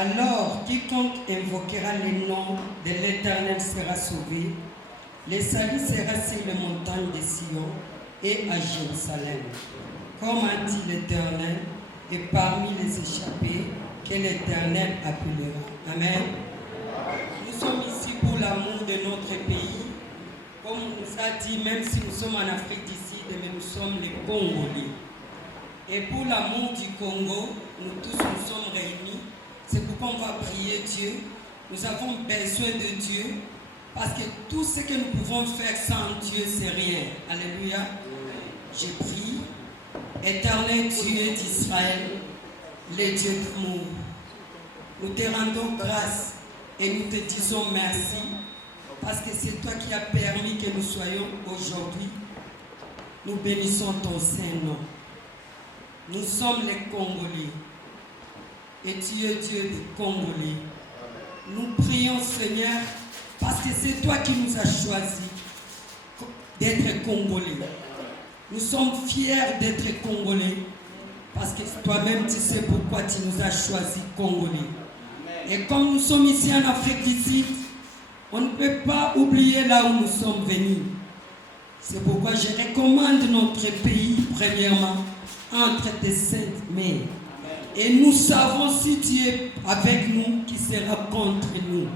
Alors, quiconque invoquera le nom de l'Éternel sera sauvé. Le salut sera sur les montagnes de Sion et à Jérusalem. Comme a dit l'Éternel, et parmi les échappés que l'Éternel appellera. Amen. Nous sommes ici pour l'amour de notre pays. Comme on nous a dit, même si nous sommes en Afrique du Sud, mais nous sommes les Congolais. Et pour l'amour du Congo, nous tous nous sommes réunis. C'est pourquoi on va prier Dieu. Nous avons besoin de Dieu. Parce que tout ce que nous pouvons faire sans Dieu, c'est rien. Alléluia. Je prie. Éternel Dieu d'Israël, le Dieu d'amour, nous te rendons grâce et nous te disons merci. Parce que c'est toi qui as permis que nous soyons aujourd'hui. Nous bénissons ton Saint-Nom. Nous sommes les Congolais. Et tu es Dieu des Congolais. Nous prions, Seigneur, parce que c'est toi qui nous as choisis d'être Congolais. Nous sommes fiers d'être Congolais. Parce que toi-même, tu sais pourquoi tu nous as choisis Congolais. Et comme nous sommes ici en Afrique du Sud, on ne peut pas oublier là où nous sommes venus. C'est pourquoi je recommande notre pays, premièrement, entre tes saintes mains. Et nous savons si tu es avec nous, qui sera contre nous.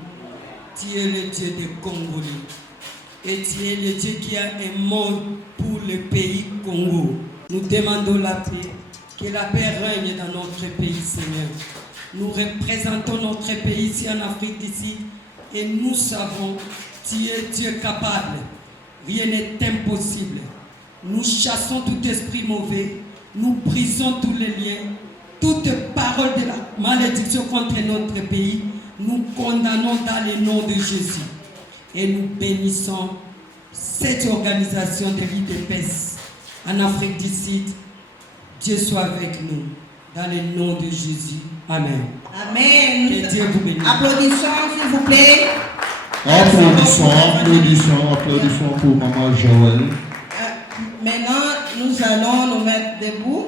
Tu es le Dieu des Congolais. Et tu es le Dieu qui a un mot pour le pays Congo. Nous demandons la paix. Que la paix règne dans notre pays, Seigneur. Nous représentons notre pays ici en Afrique du Sud. Et nous savons, tu es Dieu capable. Rien n'est impossible. Nous chassons tout esprit mauvais. Nous brisons tous les liens. Toute parole de la malédiction contre notre pays, nous condamnons dans le nom de Jésus. Et nous bénissons cette organisation de l'IDPS en Afrique du Sud. Dieu soit avec nous. Dans le nom de Jésus. Amen. Amen. Que Dieu vous bénisse. Applaudissons, s'il vous plaît. Applaudissons pour Maman Joël. Maintenant, nous allons nous mettre debout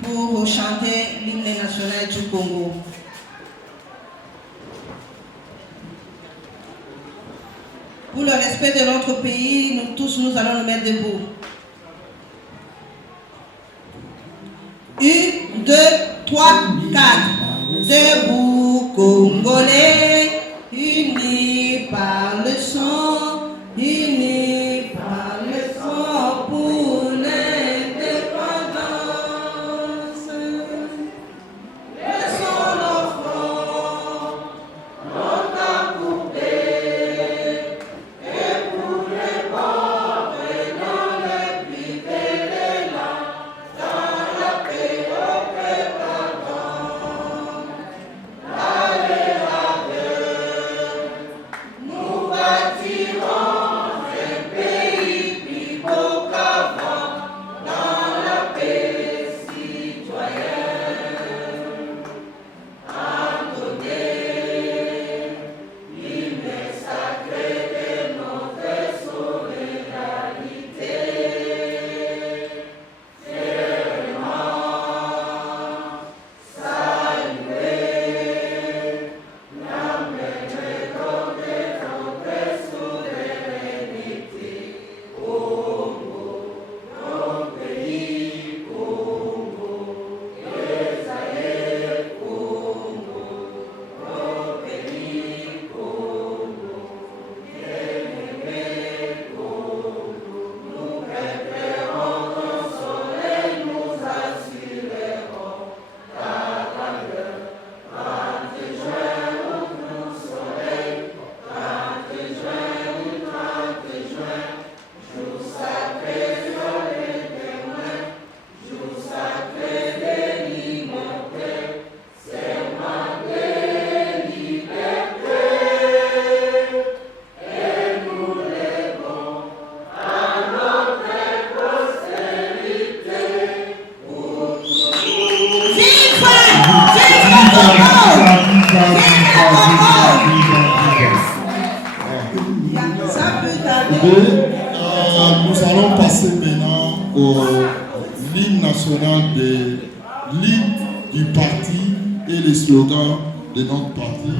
pour chanter l'hymne national du Congo. Pour le respect de notre pays, nous tous, nous allons nous mettre debout. 1, 2, 3, 4. Debout, Congolais, unis par le sang, unis par le sang pour l'indépendance. Laissons nos fronts longtemps coupés, et pour les pauvres et dans les privés de l'âme, dans la paix au pardon. Allez avec, nous bâtirons un pays plus beau qu'avant, dans la paix citoyenne. Entendez l'hymne sacré de notre solidarité. Fièrement saluer la mémoire de notre souveraineté. Congo, notre pays, Congo, Israël, Congo, notre pays, Congo, bien-aimé Congo, nous préférons consoler, nous assurerons ta grandeur. 30 juin, ouvre le soleil, 30 juin, ou 30 juin, jour sacré sur les témoins, jour sacré des libertés, serment de liberté. Et nous lèvons à notre postérité pour Nous allons passer maintenant au l'hymne national de l'hymne du parti et les slogans de notre parti.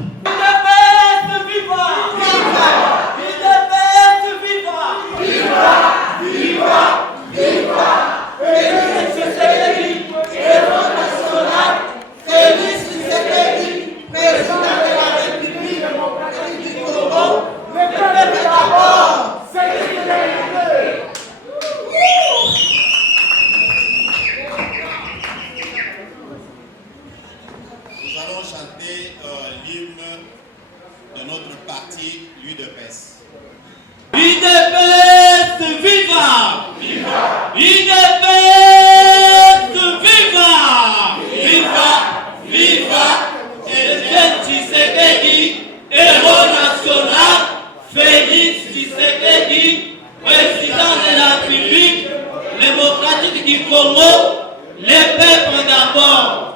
Nous allons chanter l'hymne de notre parti, l'UDPS. UDPS viva! Viva! UDPS viva! Viva! Viva! Etienne Tshisekedi, héros national, Félix Tshisekedi, président de la République démocratique du Congo, les peuples d'abord.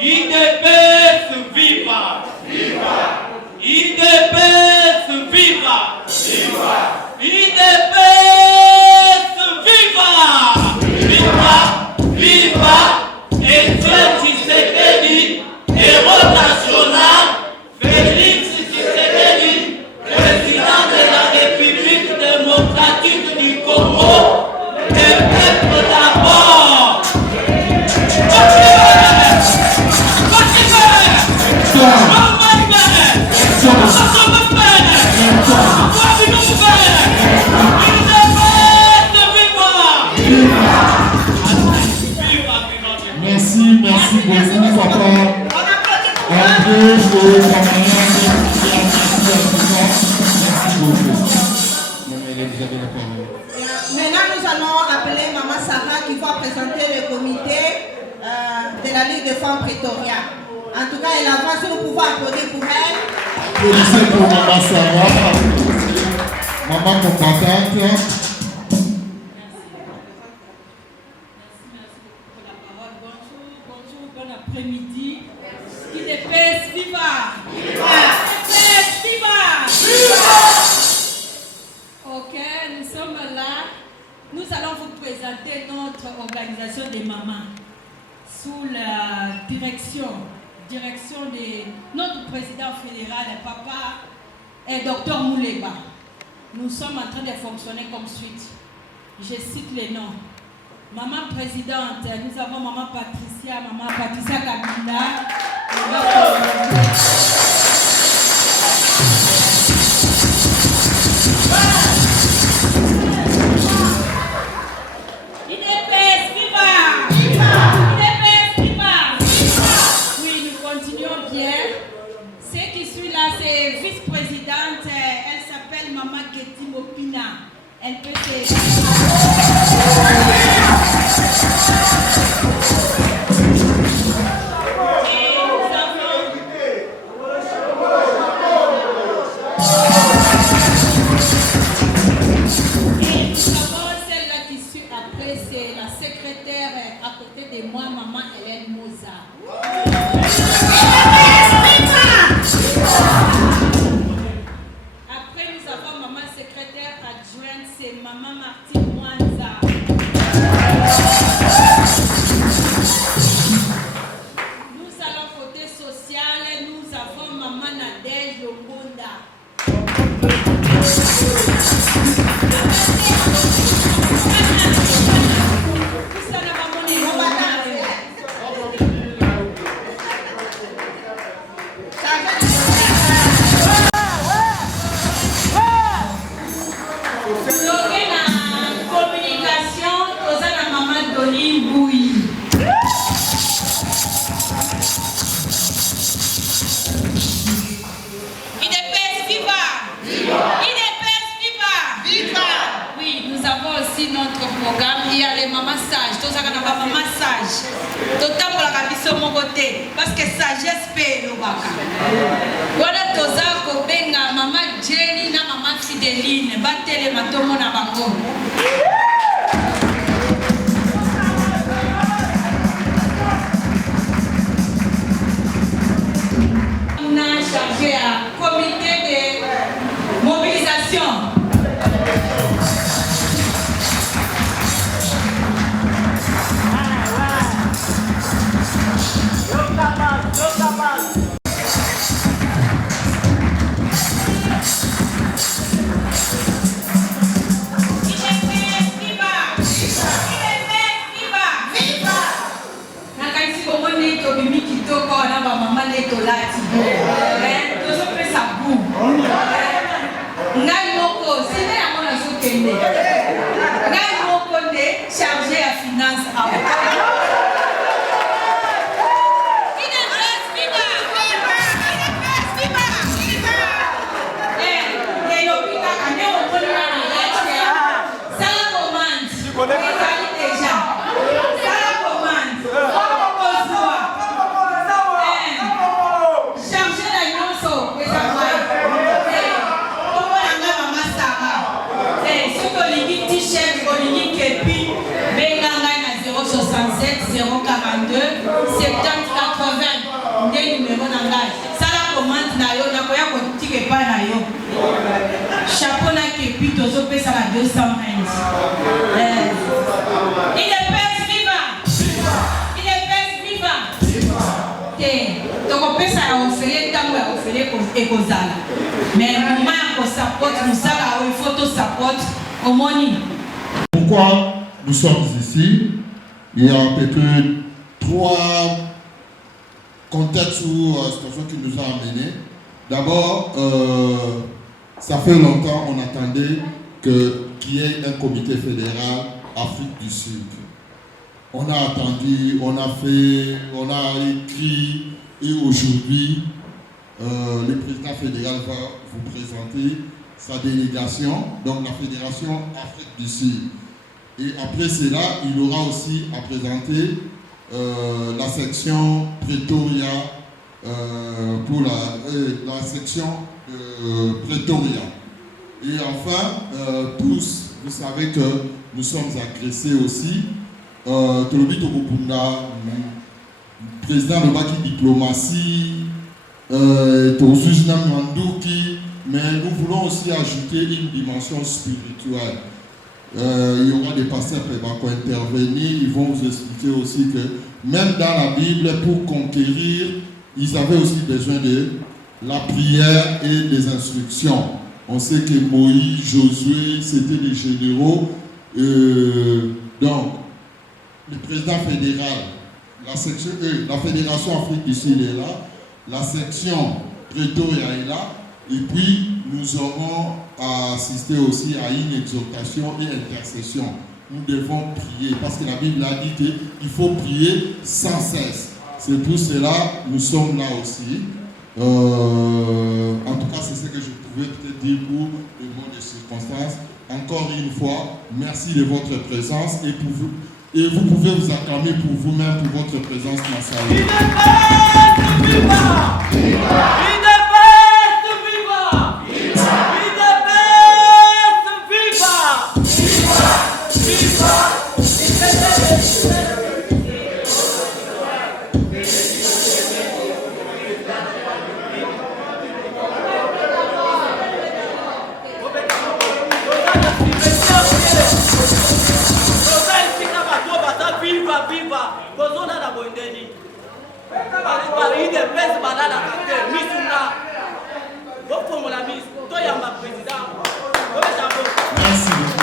UDPS viva! IDPS, viva! Viva! Viva! Etienne Tshisekedi, héros national, Félix Tshisekedi, président de la République démocratique du Congo, le peuple d'abord. Merci beaucoup, papa. André, merci beaucoup. Maintenant, nous allons appeler Maman Sarah qui va présenter le comité de la Ligue des femmes Pretoria. En tout cas, elle avance, nous pouvons applaudir pour elle. Applaudissez pour Maman Sarah, maman combattante. Après-midi, IDPS, viva! IDPS, viva! Ok, nous sommes là. Nous allons vous présenter notre organisation des mamans sous la direction de notre président fédéral, papa et Dr Mouleba. Nous sommes en train de fonctionner comme suite. Je cite les noms. Maman présidente, nous avons maman Patricia Kabila. IDPS, viva! IDPS, viva! Oui, nous continuons bien. Ce qui suit là, c'est vice-présidente. Elle s'appelle Maman Getty Mopina. Elle peut se... C'est la secrétaire à côté de moi, maman Hélène Moza. Après, nous avons maman secrétaire adjointe, c'est maman Martine Mwanza. Nous allons côté social, nous avons maman Nadège Lombonda. Notre programme, il y a les mamans sages, tous ça qu'on a maman sage. D'autant pour la rabisso mon côté, parce que sagesse paie le baka. Voilà toza ko benga maman Jenny na maman Fideline, batele matomo na bango. On a chargé un comité de mobilisation. Chargé à finance chapeau na topesa la 220. Il est père viva. Il est père viva. Tokopesa ya ofele tango ya ofele ekozala. Mais moment ya kosapote musala il faut to sapote omoni. Pourquoi nous sommes ici? Il y a à peu près 3 contextes ou situations qui nous ont amenés. D'abord, ça fait longtemps qu'on attendait qu'il y ait un comité fédéral Afrique du Sud. On a attendu, on a écrit, et aujourd'hui, le président fédéral va vous présenter sa délégation, donc la Fédération Afrique du Sud. Et après cela, il aura aussi à présenter la section Pretoria pour la section Pretoria. Et enfin, tous, vous savez que nous sommes agressés aussi. Tolobi Tokopunda, président de Baki Diplomatie, Tozuzna Mandouki, mais nous voulons aussi ajouter une dimension spirituelle. Il y aura des pasteurs qui vont intervenir, ils vont vous expliquer aussi que même dans la Bible, pour conquérir, ils avaient aussi besoin de la prière et des instructions. On sait que Moïse, Josué, c'était des généraux. Donc, le président fédéral, la Fédération Afrique du Sud est là, la section Pretoria est là, et puis nous aurons à assister aussi à une exhortation et intercession. Nous devons prier, parce que la Bible a dit qu'il faut prier sans cesse. C'est pour cela que nous sommes là aussi. En tout cas, c'est ce que je pouvais peut-être dire pour le mot de circonstance. Encore une fois, merci de votre présence et vous pouvez vous acclamer pour vous-même pour votre présence dans la salle.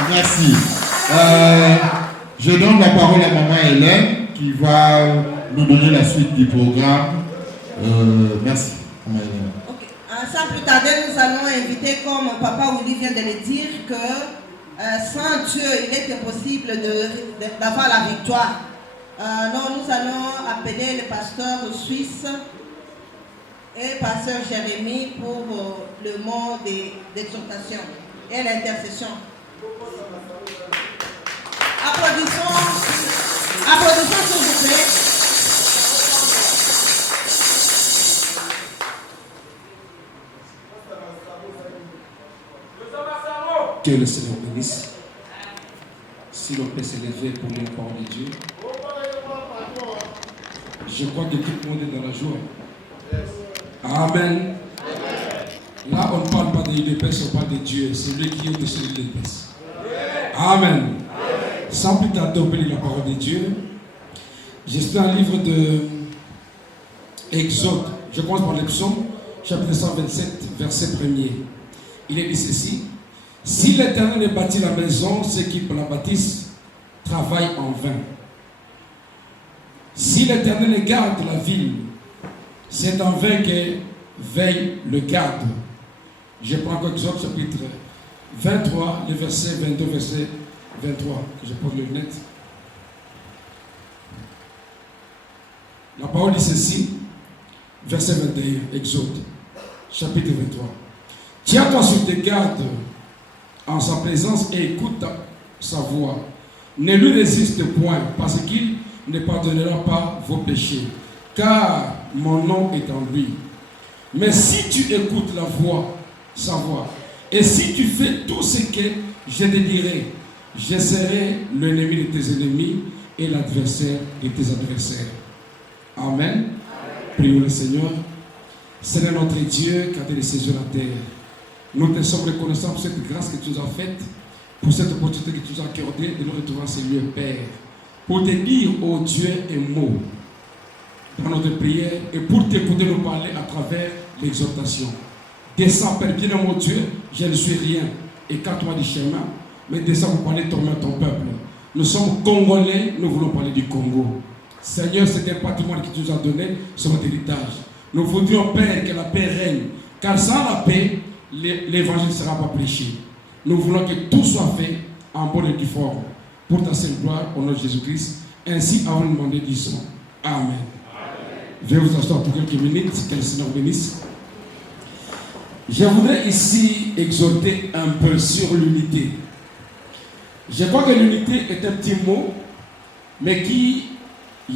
Merci. Je donne la parole à maman Hélène qui va nous donner la suite du programme. Merci. Okay. Sans plus tarder, nous allons inviter, comme Papa Willy vient de le dire, que sans Dieu, il est impossible d'avoir la victoire. Donc nous allons appeler le pasteur suisse et pasteur Jérémie pour le mot d'exhortation et l'intercession. Applaudissons s'il vous plaît. Que le Seigneur bénisse. Si l'on peut s'élever pour les parole de Dieu. Je crois que tout le monde est dans la joie. Amen. Là, on ne parle pas de l'Épaisse, on parle de Dieu. C'est lui qui est au-dessus de l'Épaisse. Amen. Sans plus tarder, on peut lire la parole de Dieu. Je suis dans le livre de Exode. Je commence par le psaume, chapitre 127, verset 1er. Il est dit ceci. Si l'Éternel bâtit la maison, ceux qui la bâtissent travaillent en vain. Si l'Éternel garde la ville, c'est en vain que veille le garde. Je prends Exode chapitre 23, le verset 22, verset 23, que je porte le net. La parole dit ceci, verset 21, Exode, chapitre 23. Tiens-toi sur tes gardes en sa présence et écoute sa voix. Ne lui résiste point, parce qu'il ne pardonnera pas vos péchés, car mon nom est en lui. Mais si tu écoutes la voix, sa voix, et si tu fais tout ce que je te dirai, je serai l'ennemi de tes ennemis et l'adversaire de tes adversaires. Amen. Prions le Seigneur. Seigneur notre Dieu, qui a fait les saisons la terre. Nous te sommes reconnaissants pour cette grâce que tu nous as faite pour cette opportunité que tu nous as accordée de nous retrouver en ces lieux, Père, pour te dire, oh Dieu, un mot dans notre prière et pour t'écouter nous parler à travers l'exhortation. Descends, Père, bien mon Dieu, je ne suis rien, écarte-moi du chemin, mais descends pour parler ton peuple. Nous sommes Congolais, nous voulons parler du Congo. Seigneur, c'est un patrimoine que tu nous as donné sur notre héritage. Nous voudrions, Père, que la paix règne, car sans la paix, l'évangile ne sera pas prêché. Nous voulons que tout soit fait en bonne et due forme. Pour ta sainte gloire, au nom de Jésus-Christ. Ainsi, avant de demander, disons Amen. Veuillez vous asseoir pour quelques minutes, que le Seigneur bénisse. Je voudrais ici exhorter un peu sur l'unité. Je crois que l'unité est un petit mot, mais qui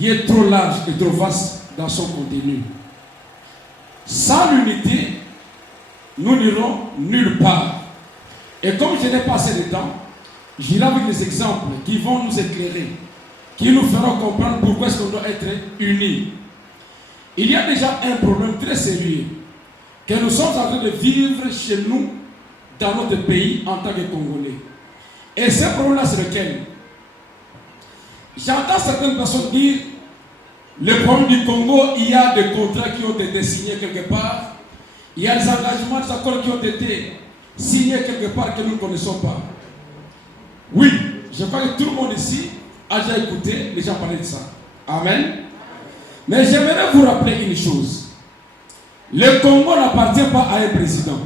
est trop large et trop vaste dans son contenu. Sans l'unité, nous n'irons nulle part. Et comme je n'ai pas assez de temps, j'irai avec des exemples qui vont nous éclairer, qui nous feront comprendre pourquoi est-ce qu'on doit être unis. Il y a déjà un problème très sérieux que nous sommes en train de vivre chez nous, dans notre pays, en tant que Congolais. Et ce problème-là, c'est lequel? J'entends certaines personnes dire, le problème du Congo, il y a des contrats qui ont été signés quelque part, il y a des engagements, des accords qui ont été signés quelque part que nous ne connaissons pas. Oui, je crois que tout le monde ici a déjà écouté les gens parler de ça. Amen. Mais j'aimerais vous rappeler une chose. Le Congo n'appartient pas à un président.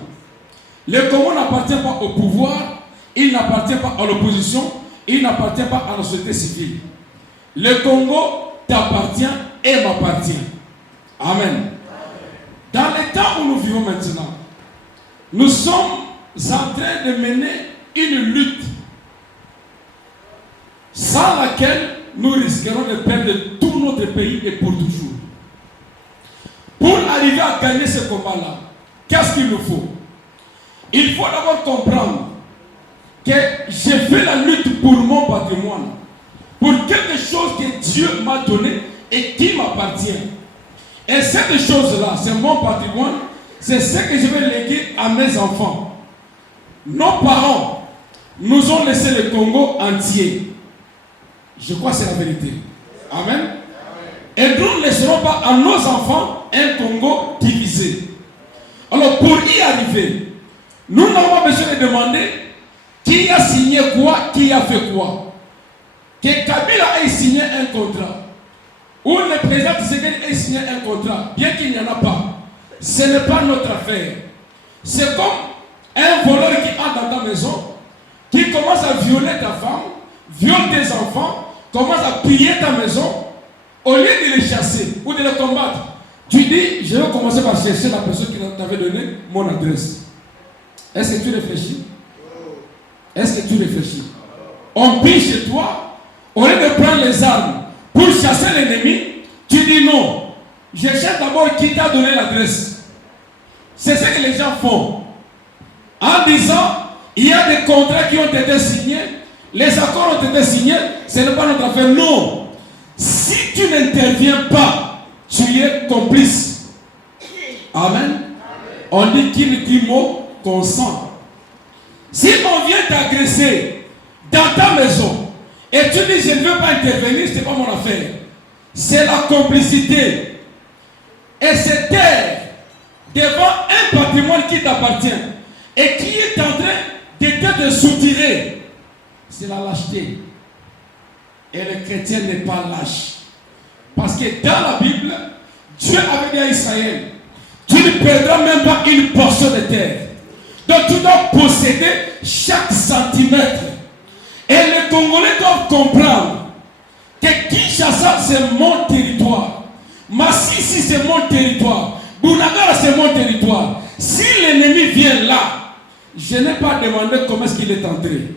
Le Congo n'appartient pas au pouvoir, il n'appartient pas à l'opposition, il n'appartient pas à la société civile. Le Congo t'appartient et m'appartient. Amen. Dans les temps où nous vivons maintenant, nous sommes en train de mener une lutte sans laquelle nous risquerons de perdre tout notre pays et pour toujours. Pour arriver à gagner ce combat-là, qu'est-ce qu'il nous faut? Il faut d'abord comprendre que je fais la lutte pour mon patrimoine, pour quelque chose que Dieu m'a donné et qui m'appartient. Et cette chose-là, c'est mon patrimoine, c'est ce que je vais léguer à mes enfants. Nos parents nous ont laissé le Congo entier. Je crois que c'est la vérité. Amen. Et nous ne laisserons pas à nos enfants un Congo divisé. Alors pour y arriver, nous n'avons pas besoin de demander qui a signé quoi, qui a fait quoi. Que Kabila ait signé un contrat, ou le président Tshisekedi ait signé un contrat, bien qu'il n'y en a pas, ce n'est pas notre affaire. C'est comme un voleur qui entre dans ta maison, qui commence à violer ta femme, viole tes enfants, commence à piller ta maison. Au lieu de les chasser ou de les combattre, tu dis, je vais commencer par chercher la personne qui t'avait donné mon adresse. Est-ce que tu réfléchis? Est-ce que tu réfléchis? On pille chez toi, au lieu de prendre les armes pour chasser l'ennemi, tu dis non. Je cherche d'abord qui t'a donné l'adresse. C'est ce que les gens font. En disant, il y a des contrats qui ont été signés, les accords ont été signés, ce n'est pas notre affaire. Non. Si tu n'interviens pas, tu es complice. Amen. On dit qu'il dit mot consent. Si on vient t'agresser dans ta maison et tu dis je ne veux pas intervenir, ce n'est pas mon affaire. C'est la complicité. Et c'est terre devant un patrimoine qui t'appartient et qui est en train de te soutirer. C'est la lâcheté. Et le chrétien n'est pas lâche. Parce que dans la Bible, Dieu avait dit à Israël, tu ne perdras même pas une portion de terre. Donc tu dois posséder chaque centimètre. Et les Congolais doivent comprendre que Kinshasa c'est mon territoire. Massissi c'est mon territoire. Bunagana c'est mon territoire. Si l'ennemi vient là, je n'ai pas demandé comment est-ce qu'il est entré.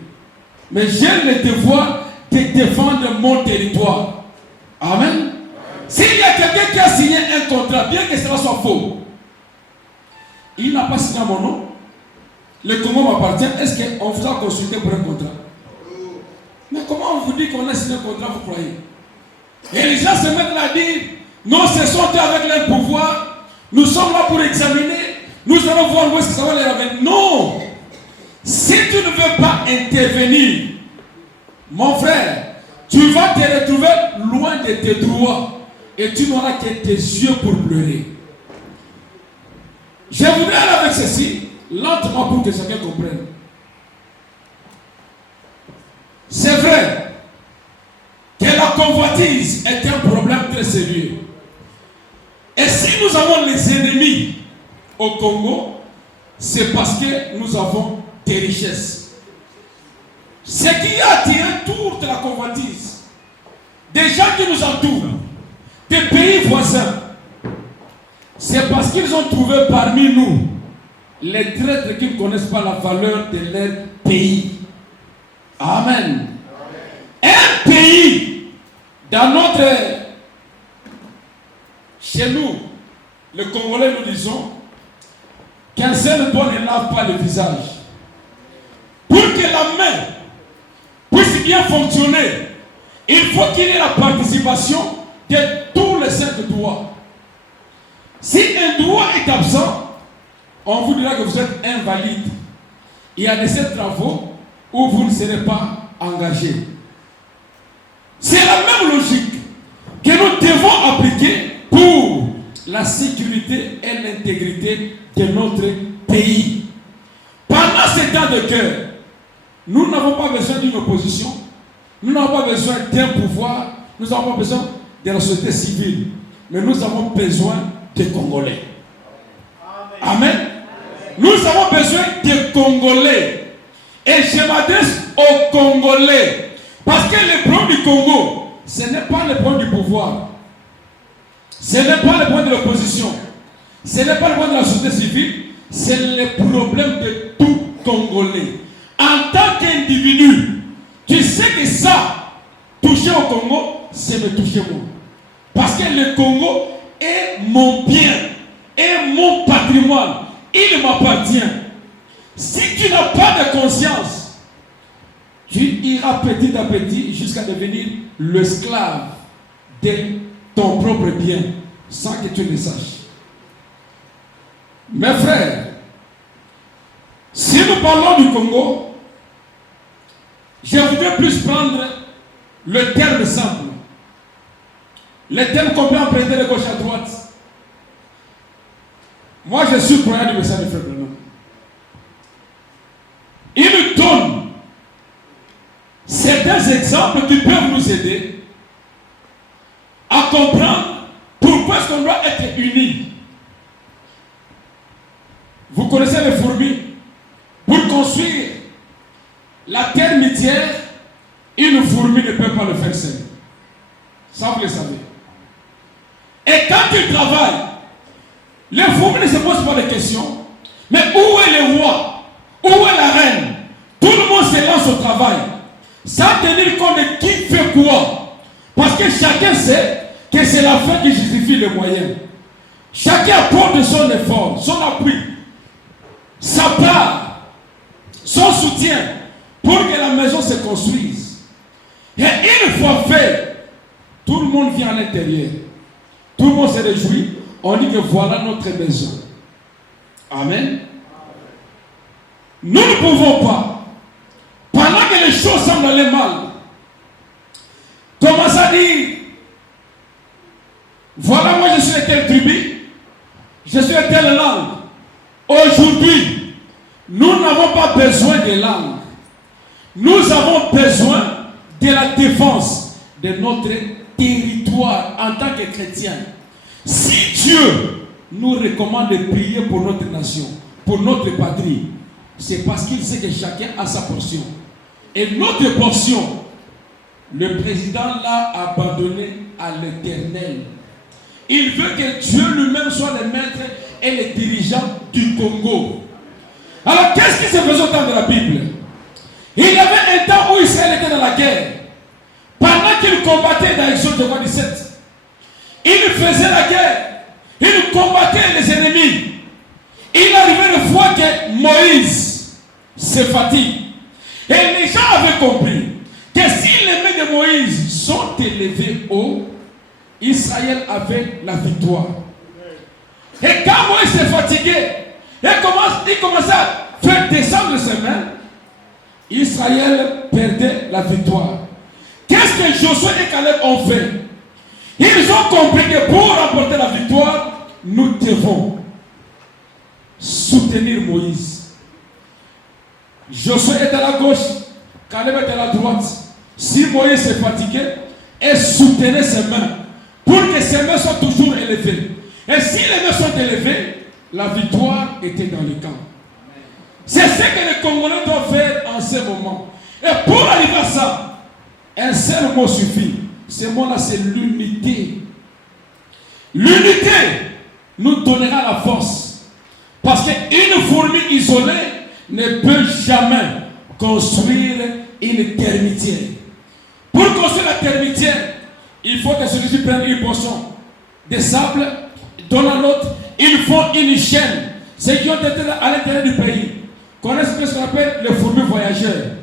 Mais j'ai le devoir de défendre mon territoire. Amen. S'il y a quelqu'un qui a signé un contrat, bien que cela soit faux, il n'a pas signé mon nom, le Congo m'appartient, est-ce qu'on vous a consulté pour un contrat? Mais comment on vous dit qu'on a signé un contrat, vous croyez? Et les gens se mettent là à dire, non, ce sont eux avec leur pouvoir, nous sommes là pour examiner, nous allons voir où est-ce que ça va les ramener. Non! Si tu ne veux pas intervenir, mon frère, tu vas te retrouver loin de tes droits et tu n'auras que tes yeux pour pleurer. Je voudrais aller avec ceci, lentement pour que chacun comprenne. C'est vrai que la convoitise est un problème très sérieux. Et si nous avons les ennemis au Congo, c'est parce que nous avons des richesses. Ce qui a attiré toute la convoitise, des gens qui nous entourent, des pays voisins, c'est parce qu'ils ont trouvé parmi nous les traîtres qui ne connaissent pas la valeur de leur pays. Amen. Un pays dans notre... Chez nous, les Congolais, nous disons qu'un seul doigt ne lave pas le visage. Pour que la main puisse bien fonctionner, il faut qu'il y ait la participation de tous les 5 doigts. Si un doigt est absent, on vous dira que vous êtes invalide. Il y a des travaux où vous ne serez pas engagé. C'est la même logique que nous devons appliquer pour la sécurité et l'intégrité de notre pays. Pendant ces temps de guerre, nous n'avons pas besoin d'une opposition, nous n'avons pas besoin d'un pouvoir, nous n'avons pas besoin de la société civile, mais nous avons besoin des Congolais. Amen. Nous avons besoin des Congolais. Et je m'adresse aux Congolais. Parce que le problème du Congo, ce n'est pas le problème du pouvoir. Ce n'est pas le problème de l'opposition. Ce n'est pas le problème de la société civile. C'est le problème de tout Congolais. En tant qu'individu, tu sais que ça, toucher au Congo, c'est me toucher moi. Parce que le Congo est mon bien, est mon patrimoine. Il m'appartient. Si tu n'as pas de conscience, tu iras petit à petit jusqu'à devenir l'esclave de ton propre bien, sans que tu le saches. Mes frères, si nous parlons du Congo, je voudrais plus prendre le terme simple. Le terme qu'on peut emprunter de gauche à droite. Moi, je suis croyant du message de Frère Branham. Il nous donne certains exemples qui peuvent nous aider à comprendre pourquoi est-ce qu'on doit être unis. Vous connaissez les fourmis. Pour construire la termitière, une fourmi ne peut pas le faire seule. Ça, vous le savez. Et quand tu travailles, les fourmis ne se posent pas de questions. Mais où est le roi? Où est la reine? Tout le monde se lance au travail. Sans tenir compte de qui fait quoi. Parce que chacun sait que c'est la fin qui justifie les moyens. Chacun apporte son effort, son appui, sa part, son soutien pour que la maison se construise. Et une fois fait, tout le monde vient à l'intérieur. Tout le monde se réjouit. On dit que voilà notre maison. Amen. Nous ne pouvons pas, pendant que les choses semblent aller mal, commencer à dire, voilà, moi je suis de telle tribu, je suis de telle langue. Aujourd'hui, nous n'avons pas besoin de langue. Nous avons besoin de la défense de notre territoire en tant que chrétiens. Si Dieu nous recommande de prier pour notre nation, pour notre patrie, c'est parce qu'il sait que chacun a sa portion. Et notre portion, le président l'a abandonné à l'Éternel. Il veut que Dieu lui-même soit le maître et le dirigeant du Congo. Alors, qu'est-ce qui se faisait au temps de la Bible? Il y avait un temps où Israël était dans la guerre. Pendant qu'il combattait dans Exode 17, il faisait la guerre. Il combattait les ennemis. Il arrivait une fois que Moïse se fatigue. Et les gens avaient compris que si les mains de Moïse sont élevées haut, Israël avait la victoire. Et quand Moïse s'est fatigué, il commençait à fait descendre ses mains, Israël perdait la victoire. Qu'est-ce que Josué et Caleb ont fait? Ils ont compris que pour remporter la victoire, nous devons soutenir Moïse. Josué est à la gauche, Caleb est à la droite. Si Moïse est fatigué, et soutenez ses mains pour que ses mains soient toujours élevées. Et si les mains sont élevées, la victoire était dans le camp. C'est ce que les Congolais doivent faire en ce moment. Et pour arriver à ça, un seul mot suffit. Ce mot-là, c'est l'unité. L'unité nous donnera la force. Parce qu'une fourmi isolée ne peut jamais construire une termitière. Pour construire la termitière, il faut que celui-ci prenne une portion de sable, donne à l'autre. Il faut une chaîne. Ceux qui ont été à l'intérieur du pays connaissent ce qu'on appelle les fourmis voyageurs.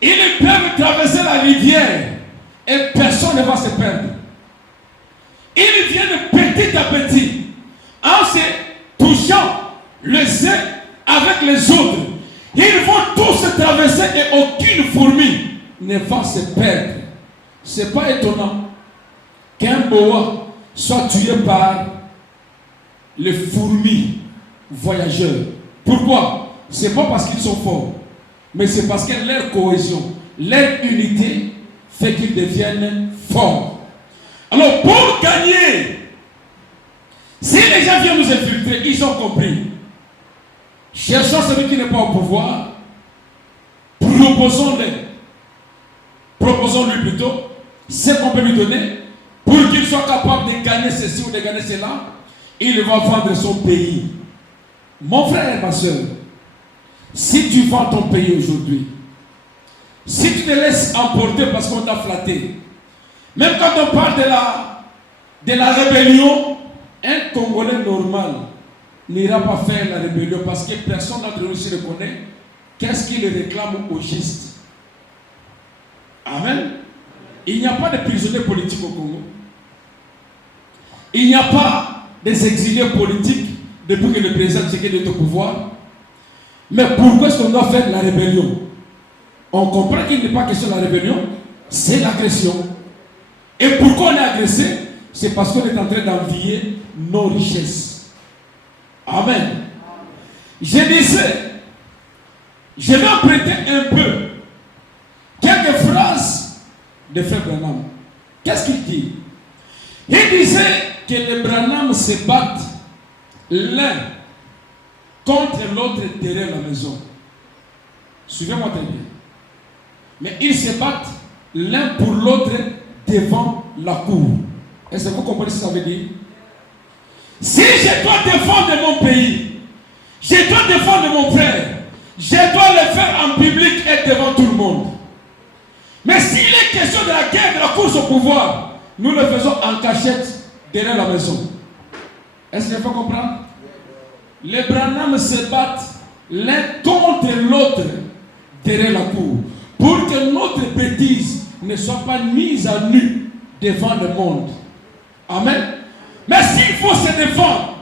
Ils peuvent traverser la rivière et personne ne va se perdre. Ils viennent petit à petit en se touchant les uns avec les autres. Ils vont tous se traverser et aucune fourmi ne va se perdre. Ce n'est pas étonnant qu'un boa soit tué par les fourmis voyageurs. Pourquoi? Ce n'est pas parce qu'ils sont forts, mais c'est parce que leur cohésion, leur unité fait qu'ils deviennent forts. Alors pour gagner, si les gens viennent nous infiltrer, ils ont compris. Cherchons celui qui n'est pas au pouvoir, proposons-lui plutôt ce qu'on peut lui donner pour qu'il soit capable de gagner ceci ou de gagner cela. Il va vendre son pays. Mon frère et ma soeur, si tu vends ton pays aujourd'hui, si tu te laisses emporter parce qu'on t'a flatté, même quand on parle de la rébellion, un Congolais normal n'ira pas faire la rébellion parce que personne d'entre nous ne connaît qu'est-ce qu'il réclame au juste. Amen. Il n'y a pas de prisonniers politiques au Congo. Il n'y a pas des exilés politiques depuis que le président Tshisekedi est au pouvoir. Mais pourquoi est-ce qu'on doit faire la rébellion? On comprend qu'il n'est pas question de la rébellion, c'est l'agression. Et pourquoi on est agressé? C'est parce qu'on est en train d'envier nos richesses. Amen. Je disais, je vais emprunter un peu quelques phrases de Frère Branham. Qu'est-ce qu'il dit? Il disait que les Branham se battent l'un contre l'autre derrière la maison. Suivez-moi très bien. Mais ils se battent l'un pour l'autre devant la cour. Est-ce que vous comprenez ce que ça veut dire? Si je dois défendre mon pays, je dois défendre mon frère, je dois le faire en public et devant tout le monde. Mais s'il est question de la guerre, de la course au pouvoir, nous le faisons en cachette derrière la maison. Est-ce qu'il faut comprendre? Les Branham se battent l'un contre l'autre derrière la cour pour que notre bêtise ne soit pas mise à nu devant le monde. Amen. Mais s'il faut se défendre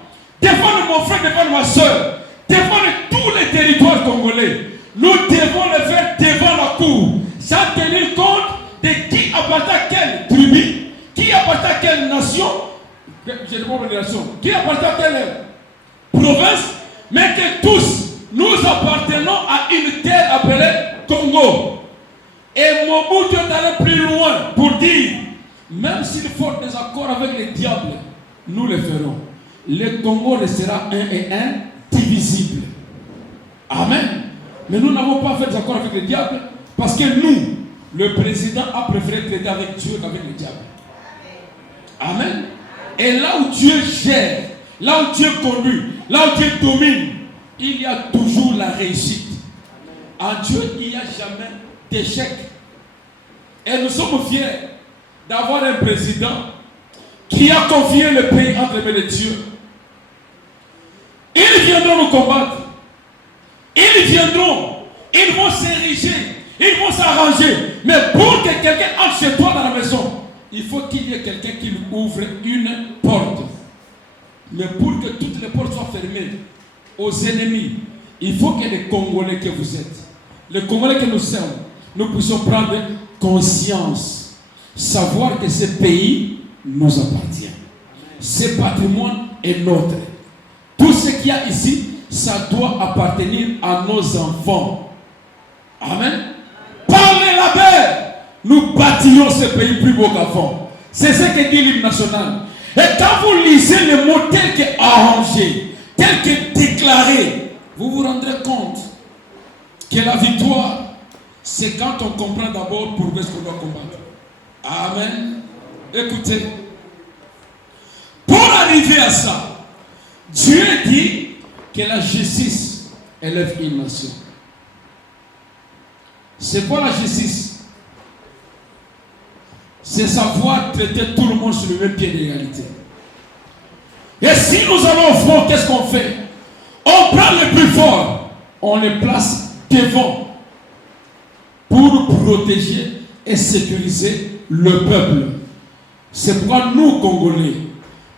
mon frère, défendre ma soeur, défendre tous les territoires congolais, nous devons le faire devant la cour, sans tenir compte de qui appartient à quelle tribu, qui appartient à quelle nation, je ne sais pas nation, qui appartient à quelle province, mais que tous nous appartenons à une terre appelée Congo. Et Mobutu est allé plus loin pour dire, même s'il faut des accords avec les diables, nous le ferons. Le Congo restera un et un divisible. Amen. Mais nous n'avons pas fait des accords avec les diables parce que nous, le président a préféré traiter avec Dieu qu'avec les diables. Amen. Et là où Dieu gère, là où Dieu conduit, là où Dieu domine, il y a toujours la réussite. En Dieu, il n'y a jamais d'échec. Et nous sommes fiers d'avoir un président qui a confié le pays entre les mains de Dieu. Ils viendront nous combattre. Ils viendront. Ils vont s'ériger. Ils vont s'arranger. Mais pour que quelqu'un entre chez toi dans la maison, il faut qu'il y ait quelqu'un qui lui ouvre une porte. Mais pour que toutes les portes soient fermées aux ennemis, il faut que les Congolais que vous êtes, les Congolais que nous sommes, nous puissions prendre conscience, savoir que ce pays nous appartient. Ce patrimoine est nôtre. Tout ce qu'il y a ici, ça doit appartenir à nos enfants. Amen. Par les labeurs, nous bâtillons ce pays plus beau qu'avant. C'est ce que dit l'hymne national. Et quand vous lisez le mot tel que arrangé, tel que déclaré, vous vous rendrez compte que la victoire, c'est quand on comprend d'abord pour ce qu'on doit combattre. Amen. Écoutez, pour arriver à ça, Dieu dit que la justice élève une nation. C'est quoi la justice? C'est savoir traiter tout le monde sur le même pied d'égalité. Et si nous allons au front, qu'est-ce qu'on fait? On prend les plus forts, on les place devant pour protéger et sécuriser le peuple. C'est pourquoi nous, Congolais,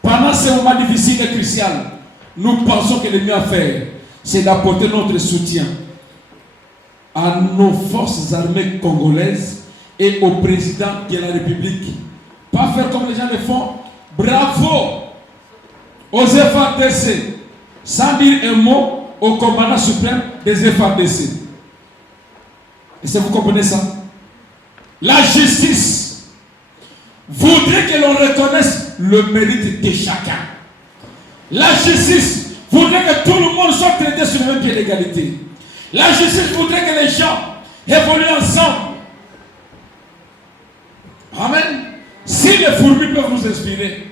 pendant ces moments difficiles et cruciaux, nous pensons que le mieux à faire, c'est d'apporter notre soutien à nos forces armées congolaises et au président de la République. Pas faire comme les gens le font. Bravo aux FARDC, sans dire un mot au commandant suprême des FARDC. Est-ce que vous comprenez ça? La justice voudrait que l'on reconnaisse le mérite de chacun. La justice voudrait que tout le monde soit traité sur le même pied d'égalité. La justice voudrait que les gens évoluent ensemble. Amen. Si les fourmis peuvent nous inspirer,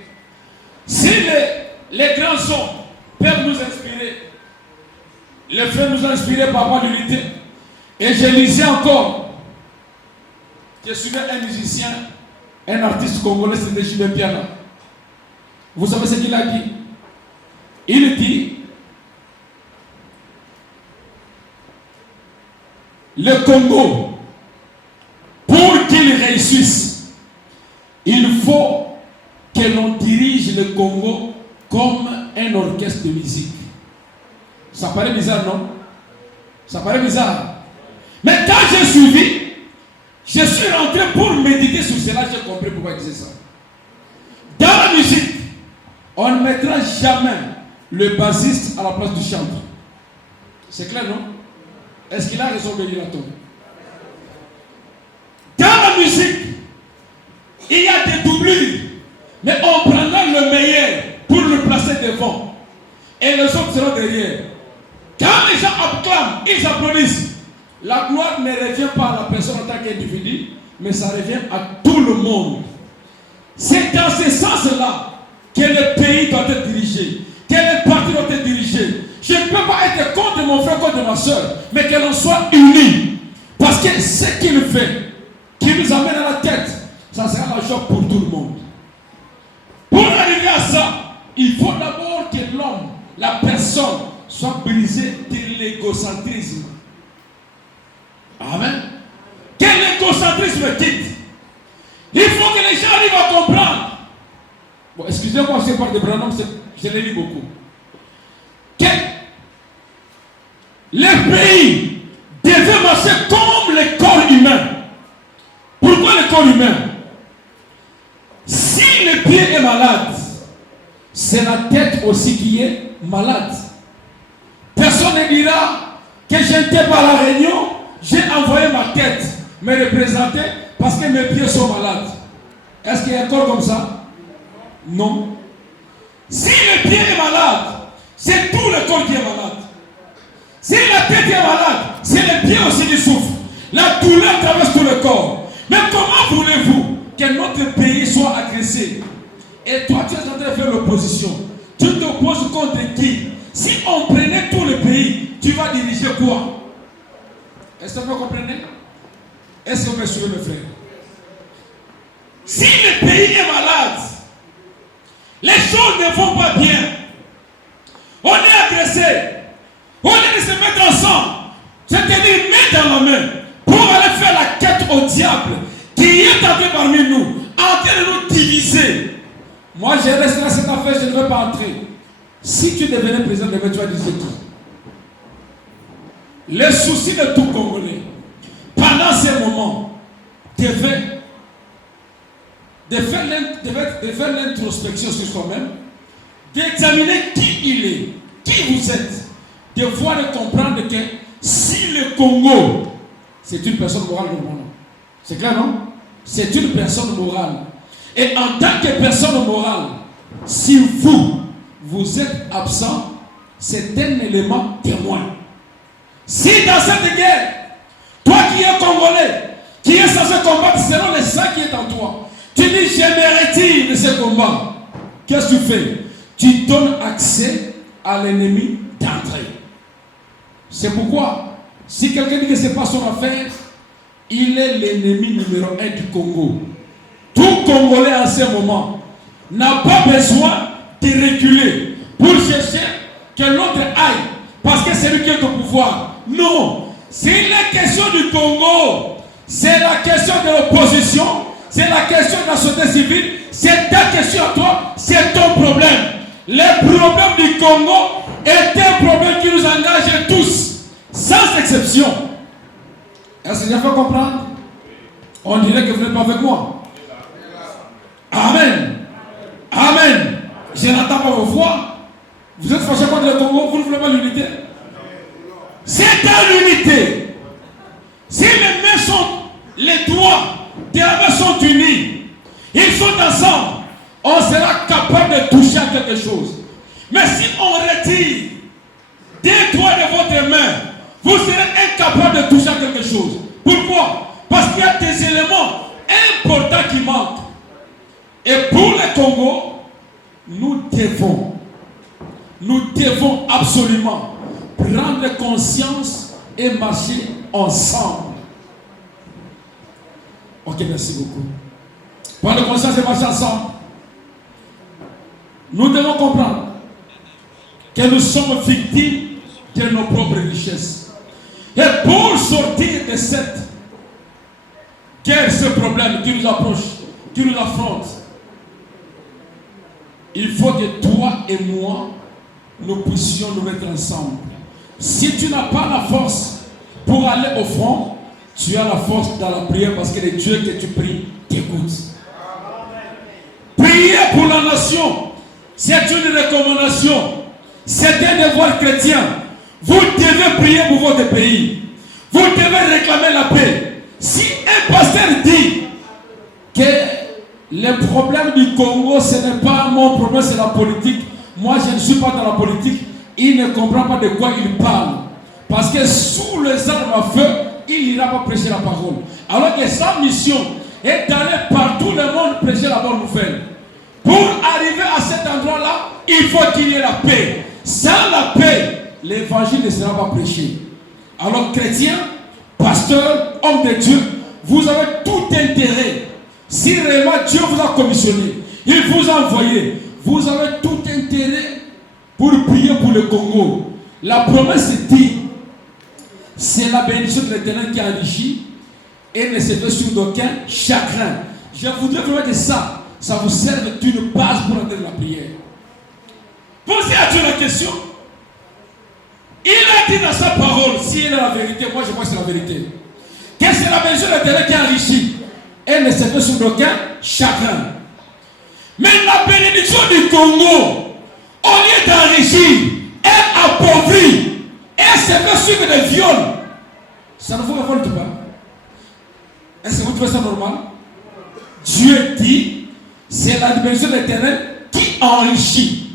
si les grands sons peuvent nous inspirer, les frères nous ont inspirés par rapport à l'unité. Et je lisais encore, je suivais un musicien, un artiste congolais, c'était Jimé Piana. Vous savez ce qu'il a dit? Il dit, le Congo, pour qu'il réussisse, il faut que l'on dirige le Congo comme un orchestre de musique. Ça paraît bizarre, non? Ça paraît bizarre. Mais quand j'ai suivi, je suis rentré pour méditer sur cela, j'ai compris pourquoi il disait ça. Dans la musique, on ne mettra jamais le bassiste à la place du chanteur. C'est clair, non? Est-ce qu'il a raison de dire à toi? Dans la musique, il y a des doublures, mais on prendra le meilleur pour le placer devant. Et les autres seront derrière. Quand les gens acclament, ils applaudissent. La gloire ne revient pas à la personne en tant qu'individu, mais ça revient à tout le monde. C'est dans ce sens-là que le pays doit être dirigé, que les partis doivent être dirigés. Je ne peux pas être contre mon frère, contre ma soeur, mais que l'on soit unis. Parce que ce qu'il fait, qui nous amène à la tête, ça sera la joie pour tout le monde. Pour arriver à ça, il faut d'abord que l'homme, la personne, soit brisée de l'égocentrisme. Amen. Que l'égocentrisme quitte. Il faut que les gens arrivent à comprendre. Bon, excusez-moi, je parle de Branham, je l'ai lu beaucoup. Que les pays devaient marcher comme le corps humain. Pourquoi le corps humain? Si le pied est malade, c'est la tête aussi qui est malade. Personne ne dira que je n'étais pas à la réunion, j'ai envoyé ma tête me représenter parce que mes pieds sont malades. Est-ce qu'il y a un corps comme ça? Non. Si le pied est malade, c'est tout le corps qui est malade. Si la tête est malade, c'est le pied aussi qui souffre. La douleur traverse tout le corps. Mais comment voulez-vous que notre pays soit agressé? Et toi, tu es en train de faire l'opposition. Tu t'opposes contre qui? Si on prenait tout le pays, tu vas diriger quoi? Est-ce que vous comprenez? Est-ce que vous me suivez, mes frères? Si le pays est malade, les choses ne vont pas bien. On est agressé. Au lieu de se mettre ensemble, c'est-à-dire main dans la main, pour aller faire la quête au diable qui est entré parmi nous, en train de nous diviser. Moi, je reste dans cette affaire, je ne veux pas entrer. Si tu devenais président, tu vas dire tout. Le souci de tout Congolais, pendant ces moments, de faire l'introspection sur soi-même, d'examiner qui il est, qui vous êtes, de voir et comprendre que si le Congo, c'est une personne morale de mon nom. C'est clair, non? C'est une personne morale. Et en tant que personne morale, si vous êtes absent, c'est un élément témoin. Si dans cette guerre, toi qui es Congolais, qui es censé combattre selon le sang qui est en toi, tu dis je me retire de ce combat, qu'est-ce que tu fais? Tu donnes accès à l'ennemi d'entrer. C'est pourquoi, si quelqu'un dit que ce n'est pas son affaire, il est l'ennemi numéro 1 du Congo. Tout Congolais en ce moment n'a pas besoin de reculer pour chercher que l'autre aille parce que c'est lui qui est au pouvoir. Non, c'est la question du Congo, c'est la question de l'opposition, c'est la question de la société civile, c'est ta question à toi, c'est ton problème. Le problème du Congo est un problème qui nous engage tous, sans exception. Est-ce que j'ai fait comprendre? On dirait que vous n'êtes pas avec moi. Amen. Amen. Je n'entends pas vos voix. Vous êtes fâchés contre le Congo, vous ne voulez pas l'unité? C'est dans l'unité. Si les doigts des mains sont unis, ils sont ensemble, on sera capable de toucher à quelque chose. Mais si on retire des doigts de votre main, vous serez incapable de toucher à quelque chose. Pourquoi? Parce qu'il y a des éléments importants qui manquent. Et pour le Congo, nous devons absolument prendre conscience et marcher ensemble. Ok, merci beaucoup. Prendre conscience et marcher ensemble. Nous devons comprendre que nous sommes victimes de nos propres richesses. Et pour sortir de cette guerre, ce problème qui nous approche, qui nous affronte, il faut que toi et moi, nous puissions nous mettre ensemble. Si tu n'as pas la force pour aller au front, tu as la force dans la prière parce que le Dieu que tu pries t'écoute. Prier pour la nation, c'est une recommandation. C'est un devoir chrétien. Vous devez prier pour votre pays. Vous devez réclamer la paix. Si un pasteur dit que le problème du Congo, ce n'est pas mon problème, c'est la politique. Moi, je ne suis pas dans la politique. Il ne comprend pas de quoi il parle. Parce que sous les armes à feu, il n'ira pas prêcher la parole. Alors que sa mission est d'aller partout le monde prêcher la bonne nouvelle. Pour arriver à cet endroit-là, il faut qu'il y ait la paix. Sans la paix, l'évangile ne sera pas prêché. Alors, chrétiens, pasteurs, hommes de Dieu, vous avez tout intérêt. Si réellement Dieu vous a commissionné, il vous a envoyé, vous avez tout intérêt pour prier pour le Congo. La promesse dit, c'est la bénédiction de l'Éternel qui enrichit et ne se fait sur d'aucun chagrin. Je voudrais vraiment que ça vous serve d'une base pour entrer dans la prière. Posez à Dieu la question. Il a dit dans sa parole, si elle est la vérité, moi je crois que c'est la vérité, que c'est la bénédiction de l'Éternel qui enrichit et ne se fait sur d'aucun chagrin. Mais la bénédiction du Congo, au lieu d'enrichir, elle appauvrit. Elle se fait suivre des viols. Ça ne vous révolte pas? Est-ce que vous trouvez ça normal? Dieu dit, c'est la bénédiction de l'Éternel qui enrichit.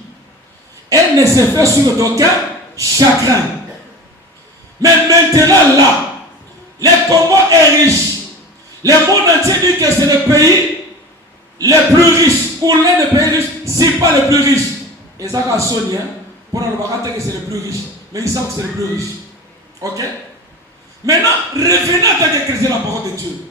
Elle ne se fait suivre d'aucun chagrin. Mais maintenant là, le Congo est riche. Le monde entier dit que c'est le pays le plus riche, ou l'un des pays riches, si pas le plus riche. Et ça, quand Sonia, pour nous dire que c'est le plus riche, mais ils savent que c'est le plus riche. Ok? Maintenant, revenez en tant que chrétien la parole de Dieu.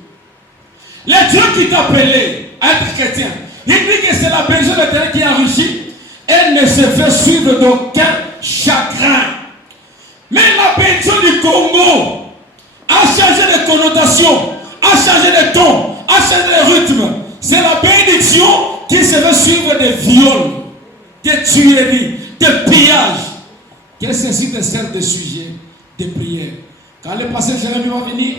Le Dieu qui t'a appelé à être chrétien, il dit que c'est la bénédiction de l'Éternel qui enrichit, elle ne se fait suivre d'aucun chagrin. Mais la bénédiction du Congo a changé de connotation, a changé de ton, a changé de rythme. C'est la bénédiction qui se fait suivre des viols, des tueries, des pillages. Qu'est-ce que c'est de sujet de prière? Quand le pasteur Jérémie va venir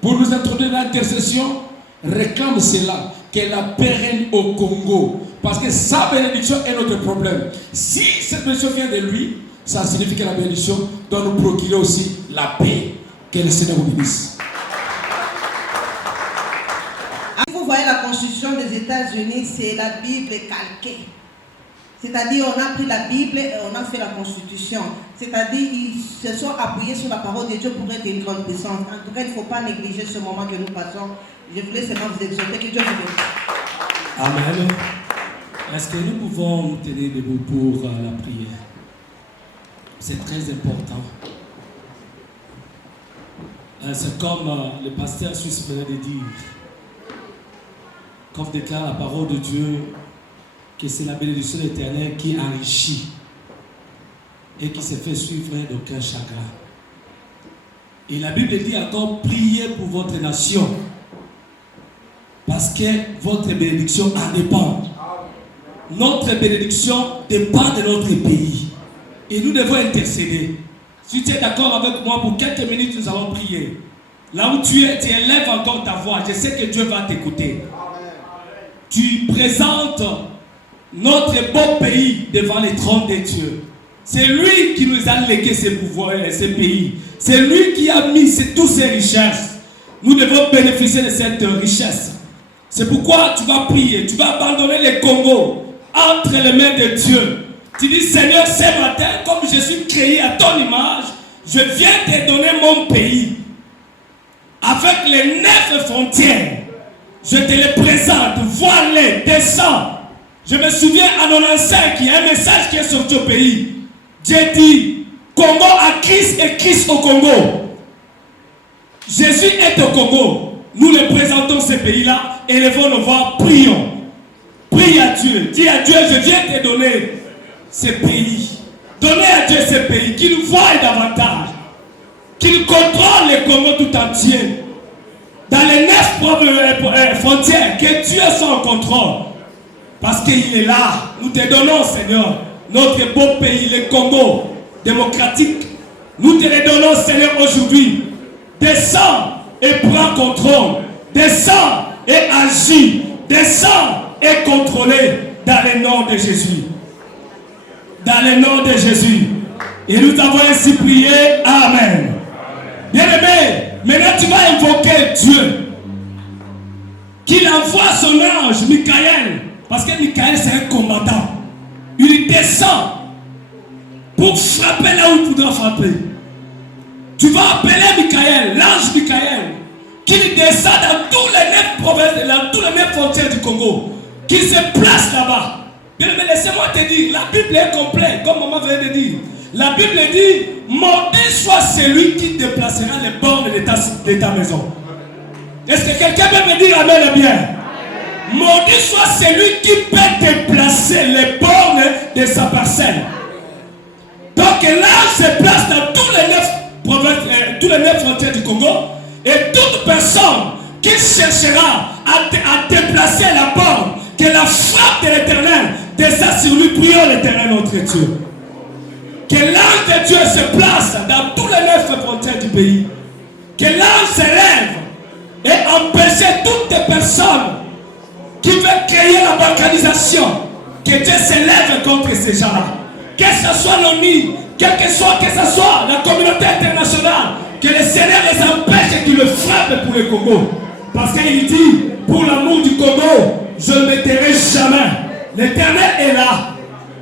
pour nous introduire l'intercession, réclame cela, que la paix règne au Congo. Parce que sa bénédiction est notre problème. Si cette bénédiction vient de lui, ça signifie que la bénédiction doit nous procurer aussi la paix. Que le Seigneur vous bénisse. Vous voyez la constitution des États-Unis, c'est la Bible calquée. C'est-à-dire, on a pris la Bible et on a fait la constitution. C'est-à-dire, ils se sont appuyés sur la parole de Dieu pour être une grande puissance. En tout cas, il ne faut pas négliger ce moment que nous passons. Je voulais seulement vous exhorter que Dieu vous bénisse. Amen. Est-ce que nous pouvons nous tenir debout pour la prière? C'est très important. C'est comme le pasteur suisse venait de dire, comme déclare la parole de Dieu, que c'est la bénédiction éternelle qui enrichit et qui se fait suivre d'aucun chagrin. Et la Bible dit encore, priez pour votre nation, parce que votre bénédiction en dépend. Notre bénédiction dépend de notre pays. Et nous devons intercéder. Si tu es d'accord avec moi, pour quelques minutes, nous allons prier. Là où tu es, tu élèves encore ta voix. Je sais que Dieu va t'écouter. Tu présentes notre beau pays devant les trônes de Dieu. C'est lui qui nous a légué ces pouvoirs et ces pays. C'est lui qui a mis toutes ces richesses. Nous devons bénéficier de cette richesse. C'est pourquoi tu vas prier. Tu vas abandonner le Congo entre les mains de Dieu. Tu dis, Seigneur, ce matin, comme je suis créé à ton image, je viens te donner mon pays. Avec les 9 frontières, je te les présente, vois-les, descends. Je me souviens à 95, il y a un message qui est sorti au pays. J'ai dit, Congo à Christ et Christ au Congo. Jésus est au Congo. Nous les présentons ces pays-là, élevons nos voix, prions. Prie à Dieu, dis à Dieu, je viens te donner ces pays. Donnez à Dieu ces pays, qu'il voie davantage, qu'il contrôle le Congo tout entier. Dans les 9 frontières, que Dieu soit en contrôle. Parce qu'il est là. Nous te donnons, Seigneur, notre beau pays, le Congo démocratique. Nous te le donnons, Seigneur, aujourd'hui. Descends et prends contrôle. Descends et agis. Descends et contrôlez dans le nom de Jésus. Dans le nom de Jésus. Et nous avons ainsi prié. Amen. Bien-aimé, maintenant tu vas invoquer Dieu. Qu'il envoie son ange, Michael. Parce que Michael c'est un combattant. Il descend pour frapper là où il voudra frapper. Tu vas appeler Michael, l'ange Michael, qu'il descend dans tous les 9 provinces, dans tous les 9 frontières du Congo. Qu'il se place là-bas. Bien, mais laissez-moi te dire, la Bible est complète, comme maman vient de dire. La Bible dit, maudit soit celui qui déplacera les bornes de ta maison. Est-ce que quelqu'un peut me dire amen bien? Maudit soit celui qui peut déplacer les bornes de sa parcelle. Donc là, se place dans tous les 9 frontières du Congo. Et toute personne qui cherchera à déplacer la borne, que la frappe de l'Éternel descend sur lui, prions l'Éternel notre Dieu. Que l'ange de Dieu se place dans tous les 9 frontières du pays. Que l'ange se lève et empêche toutes les personnes qui veulent créer la balkanisation. Que Dieu se lève contre ces gens-là. Que ce soit l'ONU, que ce soit la communauté internationale, que le Seigneur les empêche et qu'ils le frappent pour le Congo. Parce qu'il dit, pour l'amour du Congo, je ne me tairai jamais. L'Éternel est là,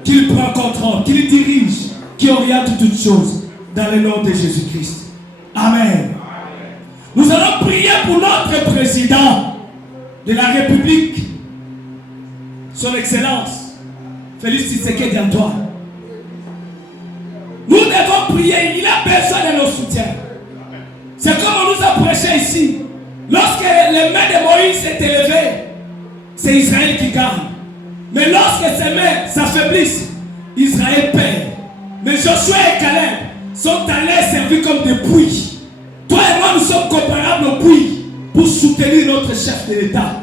qu'il prend contrôle, qu'il dirige, qu'il oriente toutes choses dans le nom de Jésus-Christ. Amen. Nous allons prier pour notre président de la République, son Excellence, Félix Tshisekedi Antoine. Nous devons prier, il a besoin de nos soutiens. C'est comme on nous a prêché ici. Lorsque les mains de Moïse s'est élevées, c'est Israël qui gagne. Mais lorsque ses mains s'affaiblissent, Israël perd. Mais Josué et Caleb sont allés servir comme des puits. Toi et moi, nous sommes comparables aux puits pour soutenir notre chef de l'État.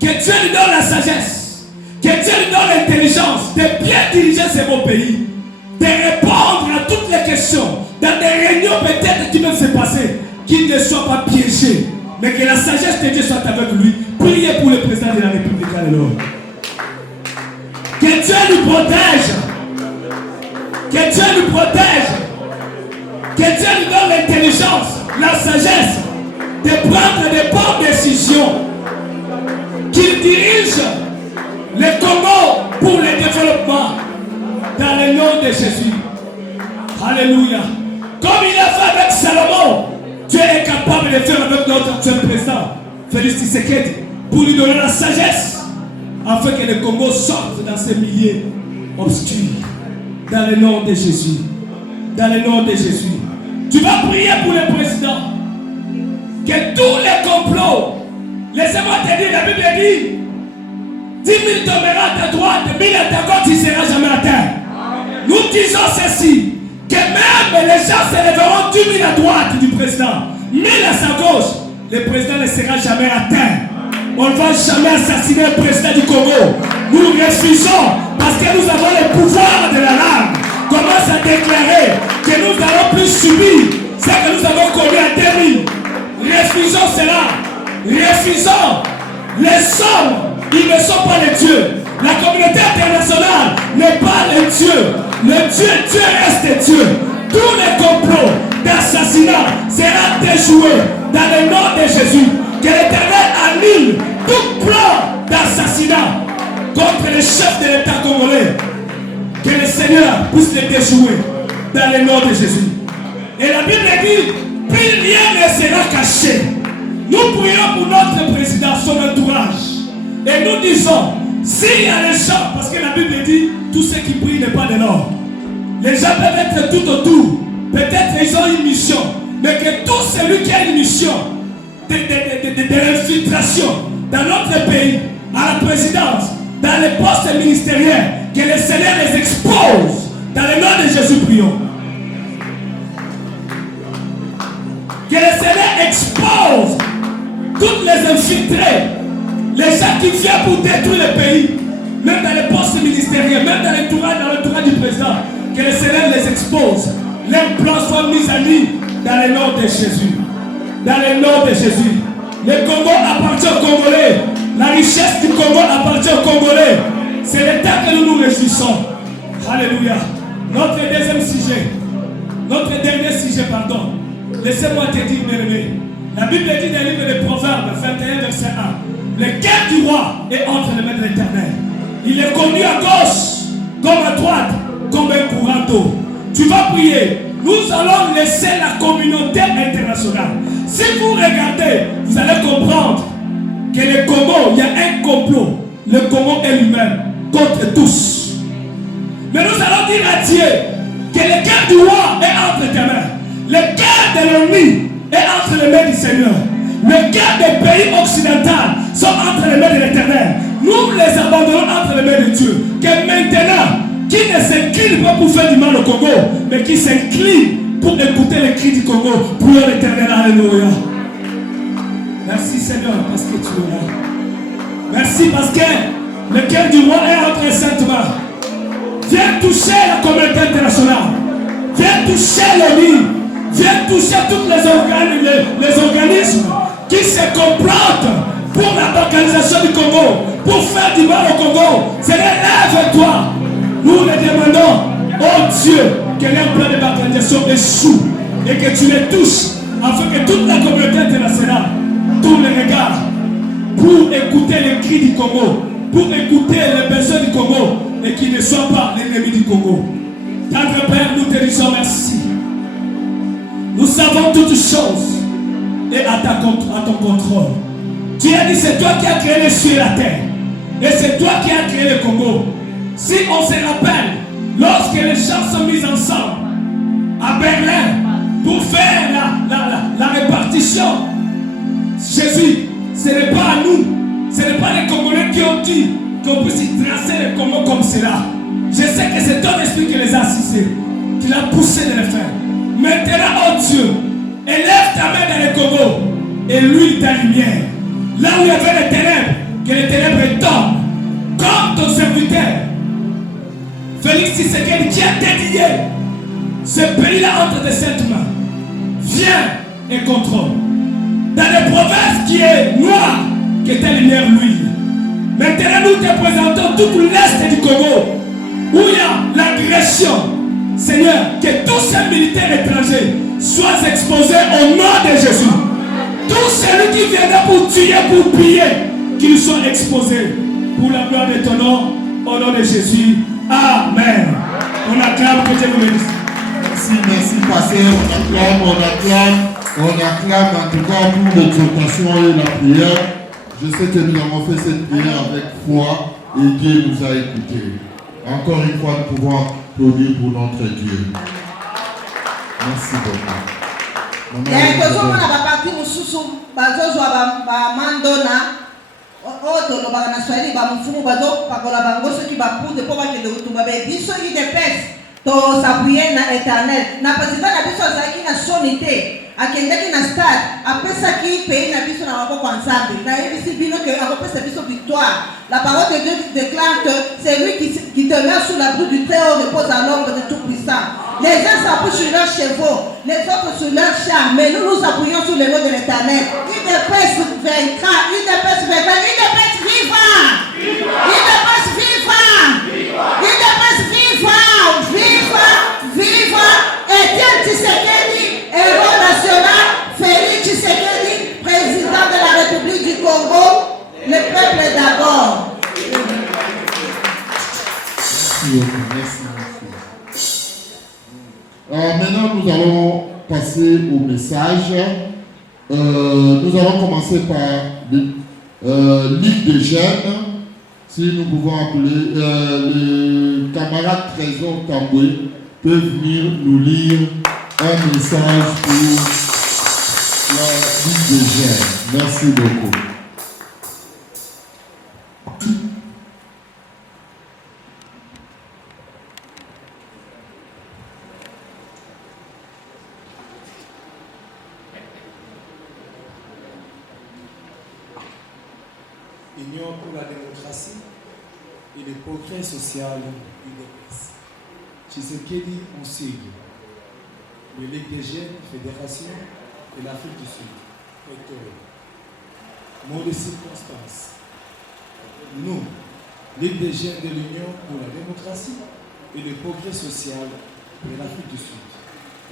Que Dieu lui donne la sagesse, que Dieu lui donne l'intelligence de bien diriger ce beau pays. de répondre à toutes les questions, dans des réunions peut-être qui peuvent se passer, qu'il ne soit pas piégé, mais que la sagesse de Dieu soit avec lui. Priez pour le président de la République. Alléluia. Que Dieu nous protège. Que Dieu nous protège. Que Dieu nous donne l'intelligence, la sagesse de prendre des bonnes décisions. Qu'il dirige le Congo pour le développement dans le nom de Jésus. Alléluia. Comme il a fait avec Salomon, Dieu est capable de faire avec notre actuel président, Félix Tshisekedi, pour lui donner la sagesse afin que le Congo sorte dans ces milieux obscurs. Dans le nom de Jésus. Dans le nom de Jésus. Tu vas prier pour le président. Que tous les complots, laissez-moi te dire, la Bible dit 10 000 tomberont à ta droite, 1000 à ta gauche, tu ne seras jamais atteint. Nous disons ceci, que même les gens se lèveront 10 000 à droite du président, 1000 à sa gauche, le président ne sera jamais atteint. On ne va jamais assassiner le président du Congo. Nous refusons parce que nous avons le pouvoir de la langue. Commence à déclarer que nous n'allons plus subir ce que nous avons connu à 2000. Refusons cela. Refusons. Les hommes, ils ne sont pas les dieux. La communauté internationale n'est pas les dieux. Le Dieu reste Dieu. Tous les complots d'assassinat seront déjoués dans le nom de Jésus. Que l'Éternel annule tout plan d'assassinat contre les chefs de l'État congolais. Que le Seigneur puisse les déjouer dans le nom de Jésus. Et la Bible dit, plus rien ne sera caché. Nous prions pour notre président, son entourage. Et nous disons, s'il y a les gens, parce que la Bible dit, tous ceux qui prient n'est pas de l'or. Les gens peuvent être tout autour. Peut-être ils ont une mission. Mais que tout celui qui a une mission de l'infiltration dans notre pays, à la présidence, dans les postes ministériels, que le Seigneur les expose. Dans le nom de Jésus, prions. Que le Seigneur expose toutes les infiltrés, les gens qui viennent pour détruire le pays, même dans les postes ministériels, même dans l'entourage du président, que le Seigneur les expose. Leurs plans soient mis à nu dans le nom de Jésus. Dans le nom de Jésus. Le Congo appartient aux Congolais. La richesse du Congo appartient aux Congolais. C'est l'état que nous nous réjouissons. Alléluia. Notre deuxième sujet. Notre dernier sujet, pardon. Laissez-moi te dire, bien-aimé. La Bible dit dans le livre des Proverbes, 21, verset 1. Le cœur du roi est entre les mains de l'Éternel. Il est conduit à gauche, comme à droite, comme un courant d'eau. Tu vas prier. Nous allons laisser la communauté internationale. Si vous regardez, vous allez comprendre que le Congo, il y a un complot. Le Congo est lui-même contre tous. Mais nous allons dire à Dieu que le cœur du roi est entre tes mains. Le cœur de l'ennemi est entre les mains du Seigneur. Le cœur des pays occidentaux sont entre les mains de l'Éternel. Nous les abandonnons entre les mains de Dieu. Que maintenant, qui ne s'incline pas pour faire du mal au Congo, mais qui s'incline pour écouter les cris du Congo, pour l'Éternel. Alléluia. Merci Seigneur parce que tu es là. Merci parce que le cœur du roi est entre saintes mains. Viens toucher la communauté internationale. Viens toucher l'ONU. Viens toucher tous les organismes qui se complotent pour la balkanisation du Congo, pour faire du mal au Congo. Seigneur, lève-toi. Nous les demandons, oh Dieu, que leur plan de balkanisation échoue et que tu les touches afin que toute la communauté internationale tourne les regards pour écouter les cris du Congo, pour écouter les besoins du Congo et qu'ils ne soient pas l'ennemi du Congo. Tendre Père, nous te disons merci. Nous savons toutes choses et à ton contrôle. Tu as dit c'est toi qui as créé les cieux et la terre. Et c'est toi qui as créé le Congo. Si on se rappelle, lorsque les gens sont mis ensemble à Berlin pour faire la répartition, Jésus, ce n'est pas à nous, ce n'est pas les Congolais qui ont dit qu'on puisse tracer le Congo comme cela. Je sais que c'est ton esprit qui les a assistés, qui l'a poussé de le faire. Maintenant, oh Dieu, élève ta main dans le Congo et l'huile ta lumière. Là où il y avait les ténèbres, que les ténèbres tombent, comme ton serviteur Félix Tshisekedi, qui a dédié ce pays-là entre de saintes mains. Viens et contrôle. Dans les provinces qui est noire, que ta lumière lui. Maintenant, nous te présentons tout l'est du Congo, où il y a l'agression. Seigneur, que tous ces militaires étrangers soient exposés au nom de Jésus. Tous ceux qui viennent pour tuer, pour piller, qu'ils soient exposés pour la gloire de ton nom, au nom de Jésus. Amen. On acclame, que Dieu vous bénisse. Merci, pasteur. On acclame en tout cas pour l'exhortation et la prière. Je sais que nous avons fait cette prière avec foi et Dieu nous a écoutés. Encore une fois, nous pouvons applaudir pour notre Dieu. Merci beaucoup. To s'appuyer na éternel na président na biso azaki na sonité akendaki na stade apesaki pays na biso na maboko ensemble na yebisi bino que akopesa biso victoire. La parole de Dieu déclare que c'est lui qui demeure sous l'abri du Très-Haut repose à l'ombre de Tout-Puissant. Les uns s'appuient sur leurs chevaux, les autres sur leurs chars, mais nous nous appuyons sur le nom de l'éternel. UDPS vaincra, UDPS vaincra, UDPS vivant, UDPS vivant, UDPS vivant, vivant, vivant, Étienne Tshisekedi, héros national, Félix Tshisekedi, président de la République du Congo, le peuple d'abord. Merci. Maintenant, nous allons passer au message. Nous allons commencer par Ligue des jeunes. Si nous pouvons appeler les camarades Trésor Tamboué peuvent venir nous lire un message pour la Ligue des jeunes. Merci beaucoup. Union pour la démocratie et le progrès social UDPS. Tshisekedi en sigle. Le Ligue des jeunes, Fédération de l'Afrique du Sud. Rectoré. Mot de circonstance. Nous, Ligue des jeunes de l'Union pour la démocratie et le progrès social de l'Afrique du Sud.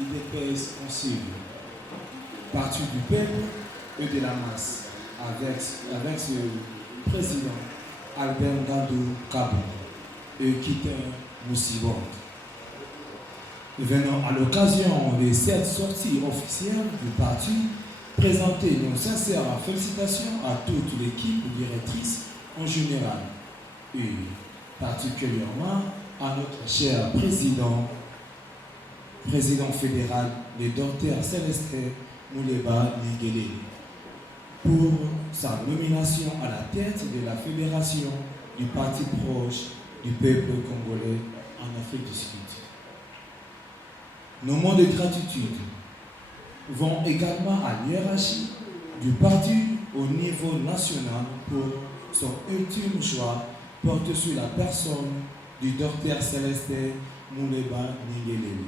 UDPS en sigle. Parti du peuple et de la masse. Avec ce président Albert Gandou Kabou et Kita Moussibok. Venons à l'occasion de cette sortie officielle du parti présenter nos sincères félicitations à toute l'équipe directrice en général et particulièrement à notre cher président fédéral, le docteur Célestin Mouleba Ningele, pour sa nomination à la tête de la fédération du parti proche du peuple congolais en Afrique du Sud. Nos mots de gratitude vont également à l'hiérarchie du parti au niveau national pour son ultime choix porté sur la personne du docteur Célestin Mouleba Ningele,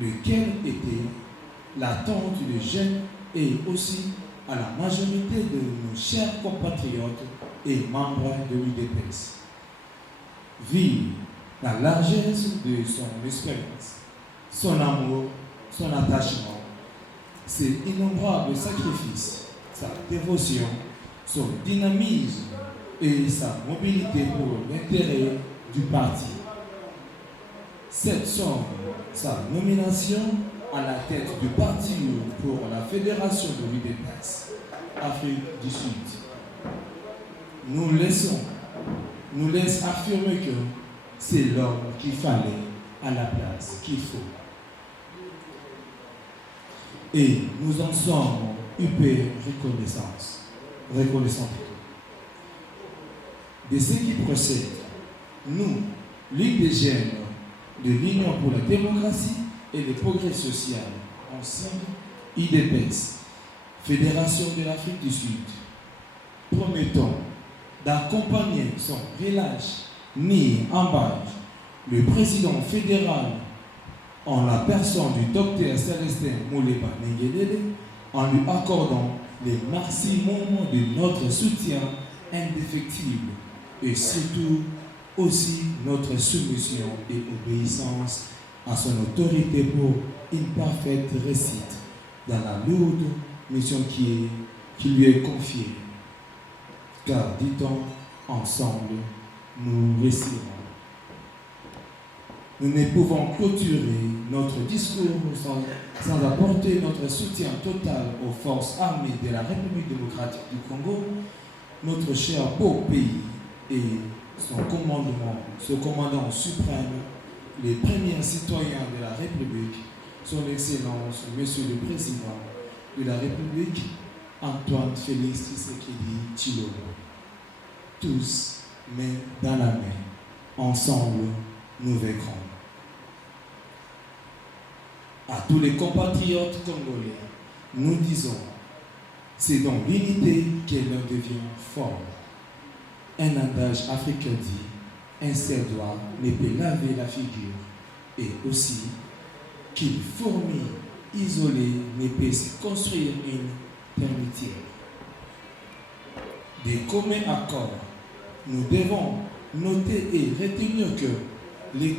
lequel était l'attente des jeunes et aussi à la majorité de nos chers compatriotes et membres de l'UDPS. Vive la largesse de son expérience, son amour, son attachement, ses innombrables sacrifices, sa dévotion, son dynamisme et sa mobilité pour l'intérêt du parti. Cette somme, sa nomination à la tête du parti pour la fédération de l'UDPS, Afrique du Sud, nous laisse affirmer que c'est l'homme qu'il fallait à la place qu'il faut. Et nous en sommes hyper reconnaissants. De ce qui procède, nous, Ligue des jeunes de l'Union pour la démocratie et le progrès social, ensemble, IDPS, Fédération de l'Afrique du Sud, promettons d'accompagner son relâche ni embâche le président fédéral, en la personne du docteur Célestin Mouleba Nengelele, en lui accordant les maximums de notre soutien indéfectible et surtout aussi notre soumission et obéissance à son autorité pour une parfaite réussite dans la lourde mission qui lui est confiée. Car, dit-on, ensemble, nous réussirons. Nous ne pouvons clôturer notre discours sans apporter notre soutien total aux forces armées de la République démocratique du Congo, notre cher beau pays et son commandant suprême, les premiers citoyens de la République, son Excellence, Monsieur le Président de la République, Antoine Félix Tshisekedi Tshilombo. Tous, main dans la main, ensemble, nous vaincrons. À tous les compatriotes congolais, nous disons, c'est dans l'unité que l'un devient fort. Un adage africain dit, un seul doigt ne peut laver la figure, et aussi qu'une fourmi isolée ne peut se construire une termitière. Des communs accords, nous devons noter et retenir que les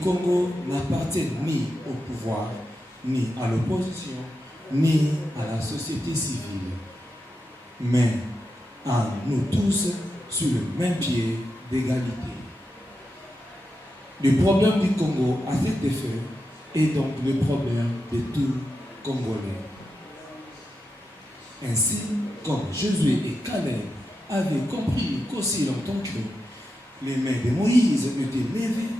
Congos n'appartiennent ni au pouvoir, ni à l'opposition, ni à la société civile, mais à nous tous sur le même pied d'égalité. Le problème du Congo à cet effet est donc le problème de tout Congolais. Ainsi, comme Josué et Caleb avaient compris qu'aussi longtemps que les mains de Moïse étaient levées,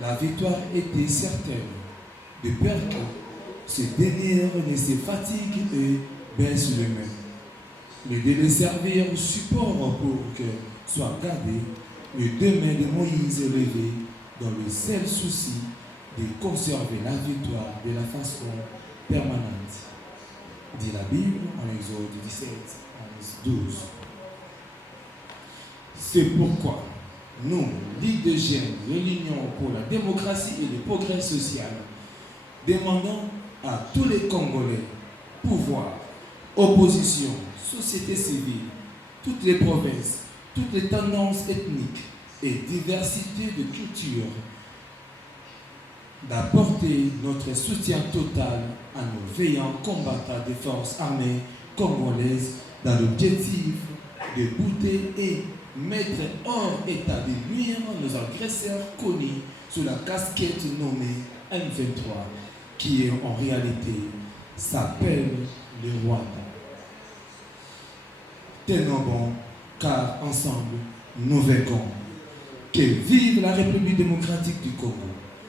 la victoire était certaine, de peur que ce dernier ne se fatigue et baisse les mains. Mais de les servir support pour que soient gardées les deux mains de Moïse levées dans le seul souci de conserver la victoire de la façon permanente. Dit la Bible en Exode 17, 11, 12. C'est pourquoi nous, Ligue de jeunes de l'Union pour la démocratie et le progrès social, demandons à tous les Congolais, pouvoir, opposition, société civile, toutes les provinces, toutes les tendances ethniques et diversité de cultures, d'apporter notre soutien total à nos veillants combattants des forces armées congolaises dans l'objectif de bouter et mettre hors état de nuire nos agresseurs connus sous la casquette nommée M23, qui en réalité s'appelle le Rwanda. Tenons bon, car ensemble nous vaincrons. Que vive la République démocratique du Congo,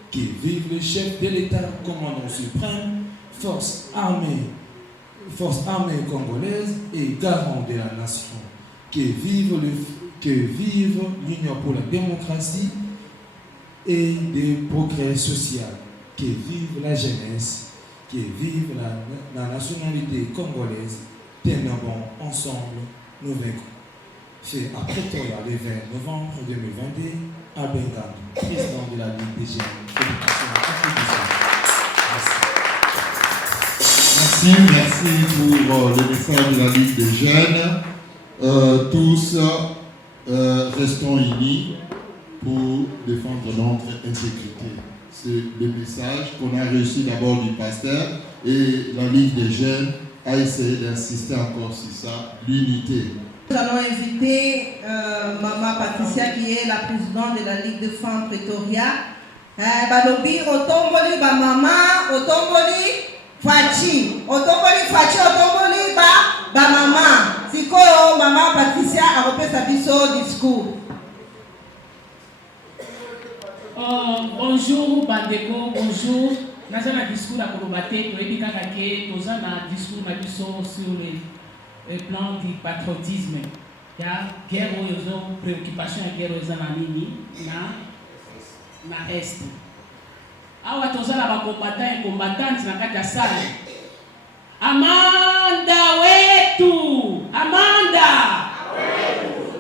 que vive le chef de l'État, commandant suprême, force armée congolaise et garant de la nation. Que vive l'Union pour la démocratie et le progrès social. Que vive la jeunesse, que vive la nationalité congolaise. Tenons bon, ensemble, nous vaincrons. Fait à Pretoria le 20 novembre 2022 à Benghazi, président de la Ligue des jeunes. Merci pour le message de la Ligue des jeunes. Tous restons unis pour défendre notre intégrité. C'est le message qu'on a reçu d'abord du pasteur et la Ligue des jeunes a essayé d'insister encore sur ça, l'unité. Nous allons inviter Maman Patricia qui est la présidente de la Ligue de femmes Pretoria. Balobi otomboli ba mama otomboli fachi otomboli ba mama. Sikoyo Maman Patricia a repris sa biso discours. Bonjour Bandeko, bonjour. Nous avons un discours à Kolobaté, nous avons un discours sur le plan du patriotisme. Il y a guerre aux préoccupations et guerre aux anamini na est. Awa tozala ba combattant et combattantes na kati ya salle. Amanda wetu, Amanda.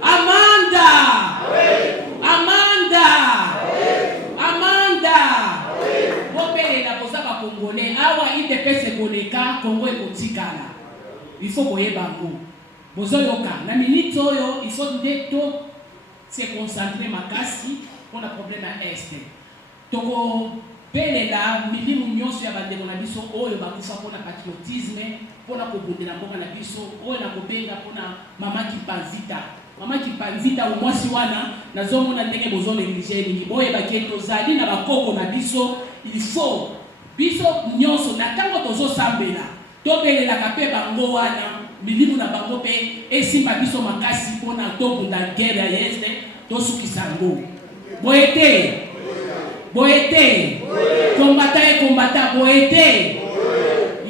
Amanda. Amanda. il faut koyeba ngo bozoyoka na minute oyo il faut nde to se concentrer makasi mpona problème ya este tokobelela milimu nyonso ya bandeko na biso oyo bakufa mpona patriotisme mpona kobundela mboka na biso oyo nakobenga mpona mama Kipanzita omwasi wana nazomona ndenge bozonéglige elingi boyebaki tozali na bakoko na biso il faut biso nyonso na ntango tozosambela tobelelaka mpe bango wana milimu na bango mpe esimba biso makasi mpona tobunda guerre ya este tosukisa yango boye te combattant boye te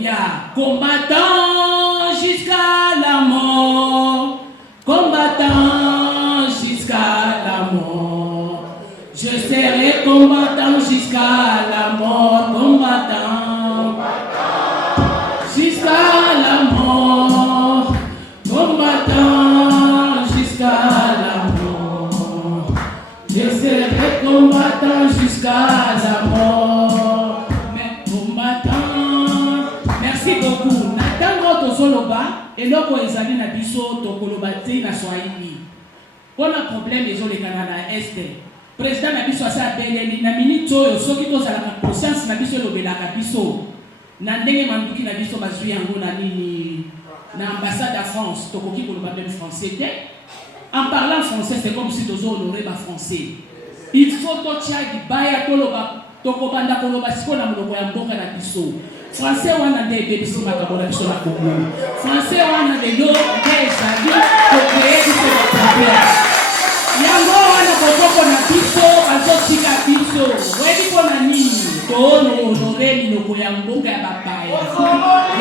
ya combattant jusqu'à la mort, combattant jusqu'à la mort, je serai combattant jusqu'à la mort, combattant jusqu'à la mort, combattant jusqu'à la mort, je serai combattant jusqu'à la mort, mais combattant. Merci beaucoup. Natango tozoloba eloko ezali na biso tokoloba te na Swahili. Pona problème ezolekana na este. Président na biso asa beleli na minute oyo soki tozalaka conscience na biso elobelaka biso. Na ndenge manduki na biso bazwi yango na nini na ambassade à France tokoki koloba même français te. En parlant français c'est comme si tozo honorer ba français. Il faut totia libaya toloba tokobanda koloba siko na moloko ya mboka na biso. Français wana nde ebebisi makambo na biso na Congo. Français wana lelo nde ezali kokreye biso baproblème. Yango wana bokoko na biso bazotika biso. Webi mpona nini tohonore minoko ya mboka ya bapaya.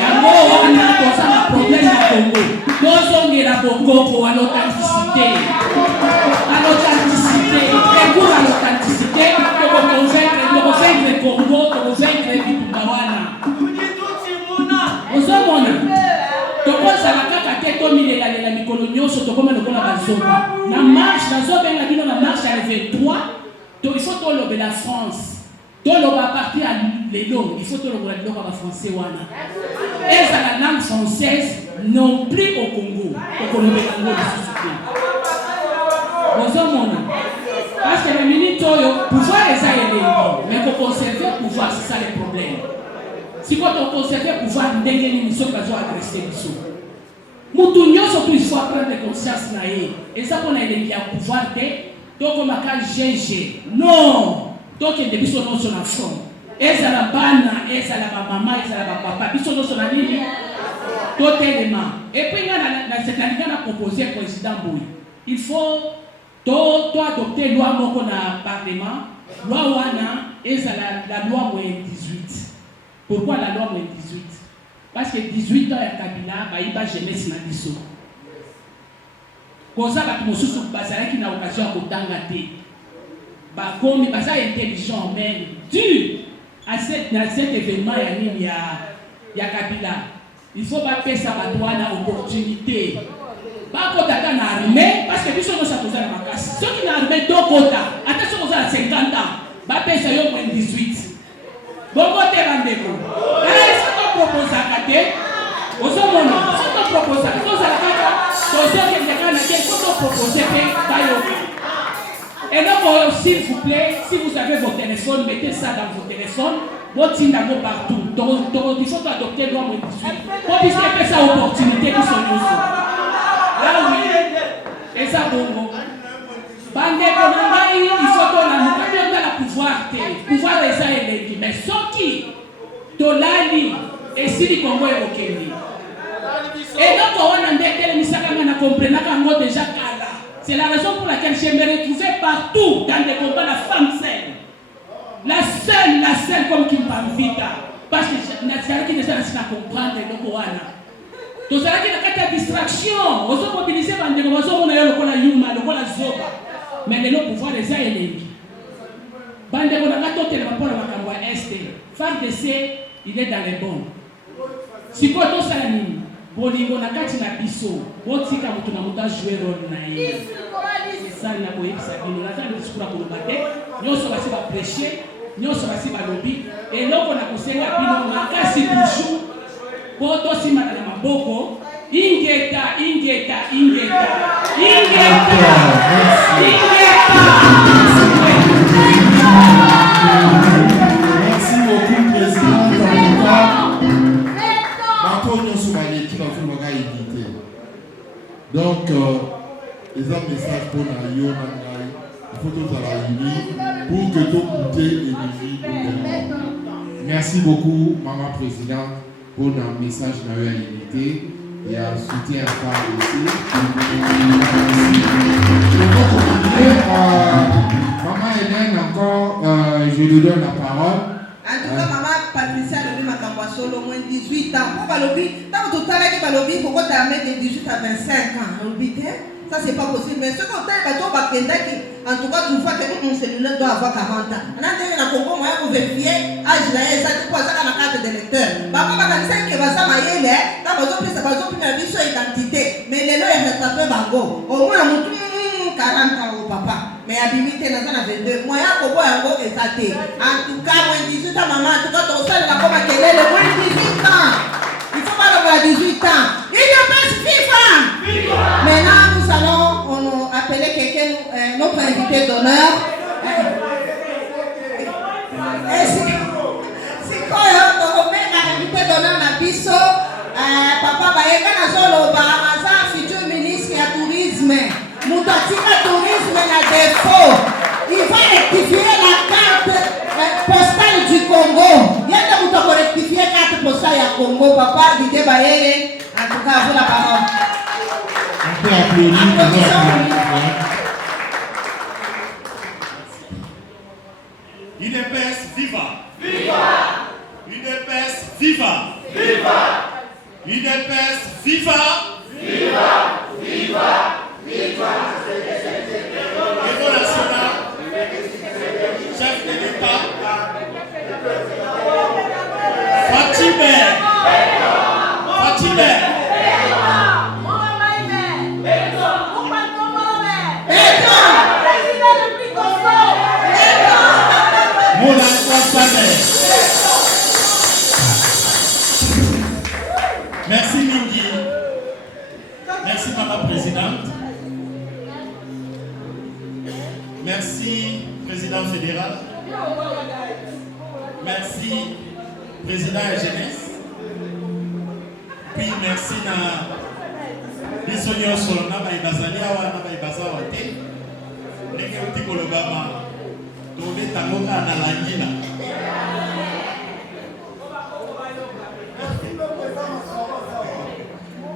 Yango wana toza na problème na Congo. Tozongela bokoko à l'authenticité. À l'authenticité. Recours à l'authenticité. Tokovaincre Congo, tokovaincre bitumba wana. Ozomona tokozala kaka te tomilelela mikolo nyonso tokoma lokola bazoba na marche nazobenga bino na marche ya 23 il faut tolobela France toloba partir à lelo il faut tolobola biloko ya bafrançais wana ezala langue française non plus au Congo tokolobela ngo lisusu te ozomona parce que na minute oyo pouvoir eza elengi mais koconserver pouvoir c'est ça le problème. Si vous avez conservé le pouvoir, vous avez agressé les choses. Nous il faut prendre conscience. Et ça, on a le pouvoir de. Donc, on a GG. Non! Donc, il y a des gens qui sont en front. Et ça, la banane, et ça, la maman, et ça, la papa. Ils sont dans la ligne. Totalement. Et puis, il y a proposé au président Boui. Il faut adopter la loi qu'on a parlement. Loi Wana, et ça, la loi 18. Pourquoi la loi 18? Parce que 18 ans ya Kabila bayiba jeunesse na biso. Koza ba mosusu bazalaki na occasion ya kotanga te. Ba komi baza intelligent mais dû à cet événement ya nini ya Kabila. Il faut pas pesa ba droit na opportunité. Ba kota na armée parce que biso no sa koza na makasi. Ceux qui na armée do kota, attention koza 50 ans, ba pesa yo 18. Bongo te bandeko. Soto proposaka te. Ozomona, soto proposaka. Tozalaka, tozokendeka na te, soto proposer pe bayoka. Et donc, s'il vous plaît, si vous avez vos téléphones, mettez ça dans vos téléphones. Botinda go partout. Il faut adopter loi 18. Pour puisse faire ça opportunité pour son uso. Ah oui. Et ça bongo. Bandeko nangai, il faut qu'on a la pouvoir te. Pouvoir les a élevé. Mais ce qui tolali et si les Congo est au Kenya. Et donc on a des misakama na comprendre qu'en déjà kala. C'est la raison pour laquelle j'aimerais retrouver partout dans des combats la femme seule. La seule comme qui me vita. Parce que Nazareth qui ne s'est pas comprendre le Koana. Tous ceux qui ont distraction, on se mobilise par des raisons, on a eu le Kola Yuma, le Kola Zoba. Mais le pouvoir des ennemis. Bande on a gâté le rapport à Makamwa Est. FARDC, il est dans les bons. Si quoi tout ça l'anime, Bolingo na kati na biso, botika mutu na muta jouer rôle na ye. Ça na boye bisabino, na tande discours pour le matin, nyonso basi ba prêcher, nyonso basi ba lobby, et loko na kosenga bino na kasi toujours. Poto sima na maboko, Ingeta. Merci beaucoup, Président. Donc, les messages pour la il faut que ça la pour que tout goûter et merci beaucoup, Maman Présidente, pour le message de la unité et un soutien à part aussi. Maman Hélène, encore, je lui donne la parole. En tout cas, Maman Patricia Lobi Makambasolo, au moins 18 ans. Pour Balobi, tant que tu as dit Balobi, pourquoi tu as mis de 18 à 25 ans? Ça, c'est pas possible. Mais ce qu'on t'a dit, en tout cas, tu vois que mon cellulaire doit avoir 40 ans. On a dit que Congo, moi, pour vérifier, âge là, ça te pose ça dans la carte d'électeur. Papa, on a dit que ça m'a dit, là, on a pris la vie sur identité. Mais les lois, elles rattrapent Bango. Au moins, on a 40 ans au papa. Mais habilité dans un 22. Moi, il y a un exaté. En tout cas, moins 18 ans, maman, en tout cas, ton seul, la comme à quel est le moins 18 ans. Il faut pas avoir 18 ans. Il n'y a pas de FIFA. Maintenant, nous allons appeler quelqu'un, notre invité d'honneur. C'est quoi, on met l'invité d'honneur à Bisso. Papa, Baïka, futur ministre du tourisme. Moutatika tourisme na défaut. Il va rectifier la carte postale du Congo. Il y a des gens qui rectifier la carte postale du Congo. Papa, Didier Bayele, en tout cas, vous la parole. On peut applaudir. UDPS, viva! Viva! UDPS, viva! Viva! UDPS, viva! Viva! Viva! Héros national, chef de l'État, Fatime. Merci Mingi. Merci Maman Présidente. Merci, Président fédéral. Merci, Président de la jeunesse. Puis merci à Bissonio Solna, Baïbazalia, Baïbazawa, Nekeuti Kolobama, Tone Tamoka, Nalangina.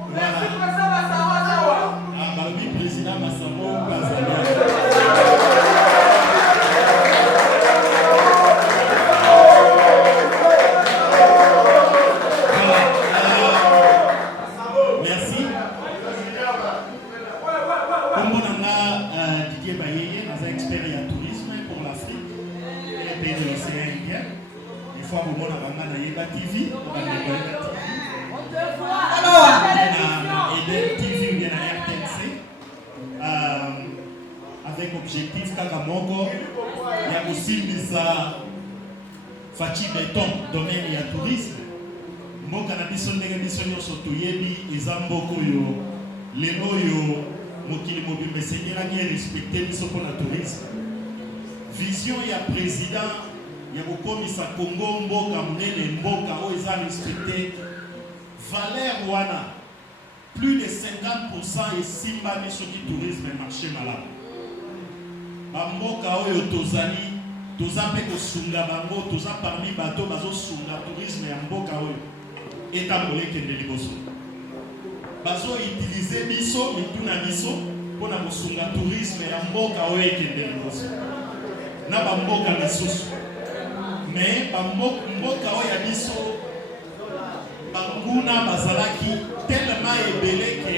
Voilà. Ah, bah oui, Président Massamo, Bazalia. Avec objectif Kakamongo, il y a aussi Fati Béton, domaine et tourisme. Mboka na biso ndenge biso nyonso toyebi eza mboko yo lelo yo mokili mobimba esengelaki respecte biso mpona tourisme. Vision ya président ya kokomisa Congo mboka monene mboka oyo eza respecte valeur wana plus de 50% esimbami soki tourisme marché malamu. Bamboka oyo tozali toza mpe kosunga bango toza parmi bato bazosunga tourisme ya mboka oyo etambola ekende liboso bazoutilize biso mituna biso mpona kosunga tourisme ya mboka oyo ekende liboso na bamboka misusu me bamboka oyo ya biso banguna bazalaki tellement ebele ke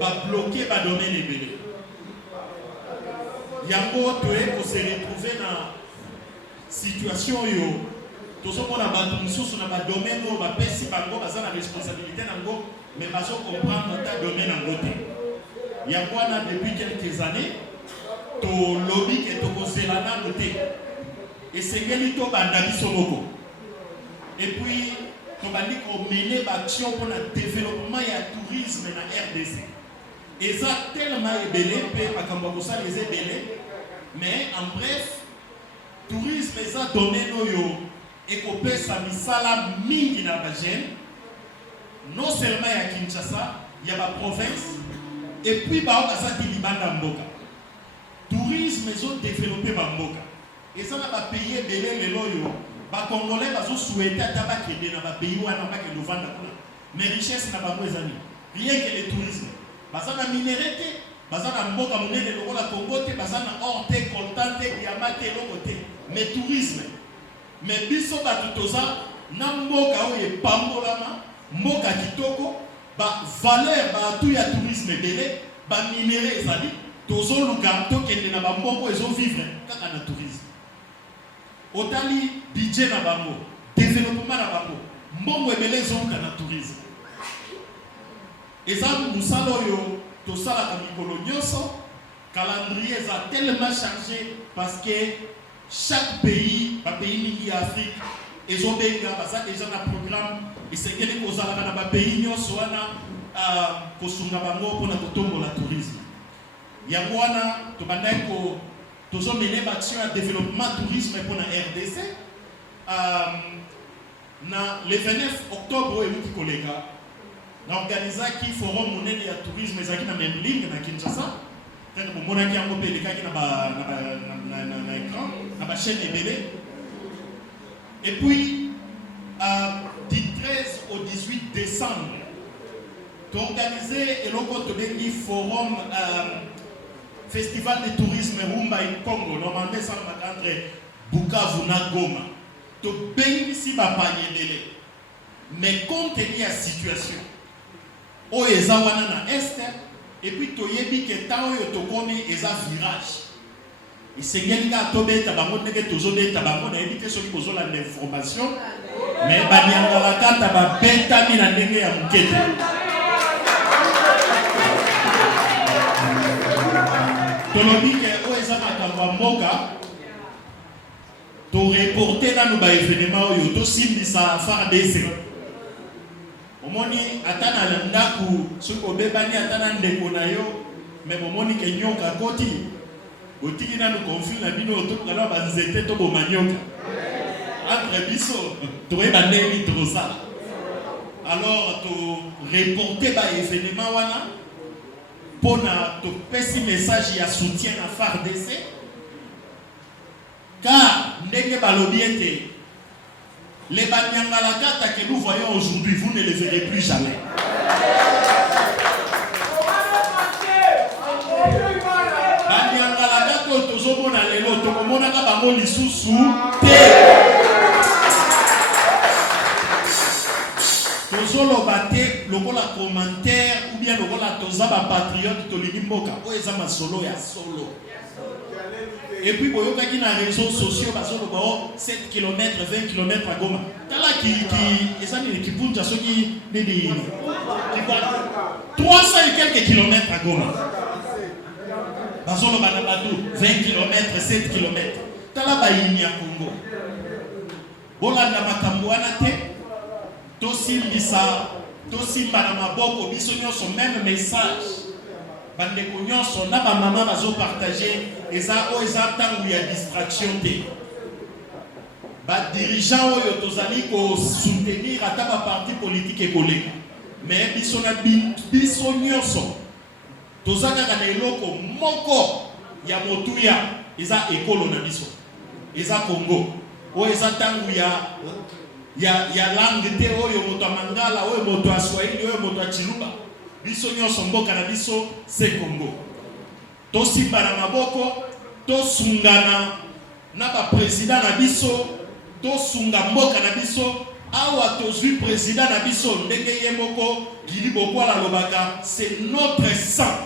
babloke badomaine ebele yango toye ko se retrouver na situation oyo tozomona bato mosusu na badomaine oyo bapesi bango baza na responsabilité nango mais bazo comprendre ta domaine yango te yango wana depuis quelques années tolobi ke tokozela nano te esengeli tobanda biso moko et puis tobandi mener l'action pour le développement et le tourisme dans la RDC. Et ça tellement ébélé, les ébélé, mais en bref, tourisme et ça donné et qu'on sa misala mingi na bagène, non seulement à Kinshasa, il y a la province, et puis bah on a ça Libanda Mboka. Tourisme ils ont développé Mboka. Et ça n'a pas payé belé les loyaux. Bah Congolais bah ont souhaité à tabac qui est dans le pays où on a pas que nous vendons. Mais richesse n'a pas mes amis. Rien que le tourisme. Bah ça n'a minéralité. Bah ça n'a Mboka monnaie de l'euro la Congo, bah ça n'a orte, coltante, diamante, l'eau. Mais tourisme. Mais biso batutoza na mboka oye pambolama mboka kitoko ba valeur ba tout ya tourisme belé ba minéré ezali tozo luka tokende na ba mboko ezo vivre kaka na tourisme otali budget na bango développement na bango mbongo ebele zonka na tourisme eza musalo yo tosala ka mikolo nyonso calendrier est tellement chargé parce que chaque pays, un pays mini Afrique, ils ont déjà un programme et c'est que les causes à la pays n'y soit na kosunga bango pour na kotombo la tourisme. Yangwana to bandeko to zo mener action à développement tourisme pour la RDC. Na le 29 octobre et nous collègues na organisé qui forum monnaie ya tourisme ezaki na même ligne na Kinshasa. Peut-être que mon ami a coupé les cas qui na écran, na ba chaîne ébélé. Et puis, du 13 au 18 décembre, tu as organisé le forum Festival de tourisme Rumba in Congo, normalement ça va entre Bukavu et Goma. Tu as bénéficié de la panier. Mais compte tenu de la situation, au Ezawana na Est, et puis tu as dit que tant que tu as commis un virage. Et c'est quelqu'un qui a été tabac, qui a été tabac, qui a évité ceux qui posent l'information. Mais Banyanga la carte a bêta mis la nègre à Mukete. Tu as dit que au Ezama Kamboka, tu as reporté dans nos événements, tu as signé sa phare d'essai. Omoni atana landaku suko bebani atana ndeko na yo mais omoni ke nyoka koti otiki na no conflit na bino to kala banzete to bomanyoka entre biso to eba ndeni to ça alors to reporter ba événement wana pona to pesi message ya soutien à phare d'essai car ndenge balobiete les Banyangalakata que nous voyons aujourd'hui, vous ne les verrez plus jamais. Banyangalakata tozomona lelo tokomona ka bango lisusu te. Tozoloba te lokola commentaire ou bien lokola tozaba patriote tolingi mboka o ezama solo ya solo. Et puis, pour les réseaux sociaux, 7 km, 20 km à Goma. Tala qui 300 et quelques kilomètres à Goma. 20 km, 7 km. Tala Baïni à Congo. Bolanda Makambuana te. Tosi Lisa, Tosi Banamaboko, Bissonio son même message. Bandeko nyonso na ba mama bazo partager eza o eza tangu ya distraction te ba dirigeant oyo tozali ko soutenir ata ba parti politique écologique mais biso na biso nyonso tozaka na eloko moko ya motuya eza ekolo na biso eza Congo o eza tangu ya langue te oyo moto mangala oyo moto Swahili oyo moto Chiluba biso nyonso mboka na biso c'est Congo. Tosimba na maboko, tosungana na ba président na biso, tosunga mboka na biso, awa tozwi président na biso ndenge ye moko Gili Bokwala lobaka, c'est notre sang.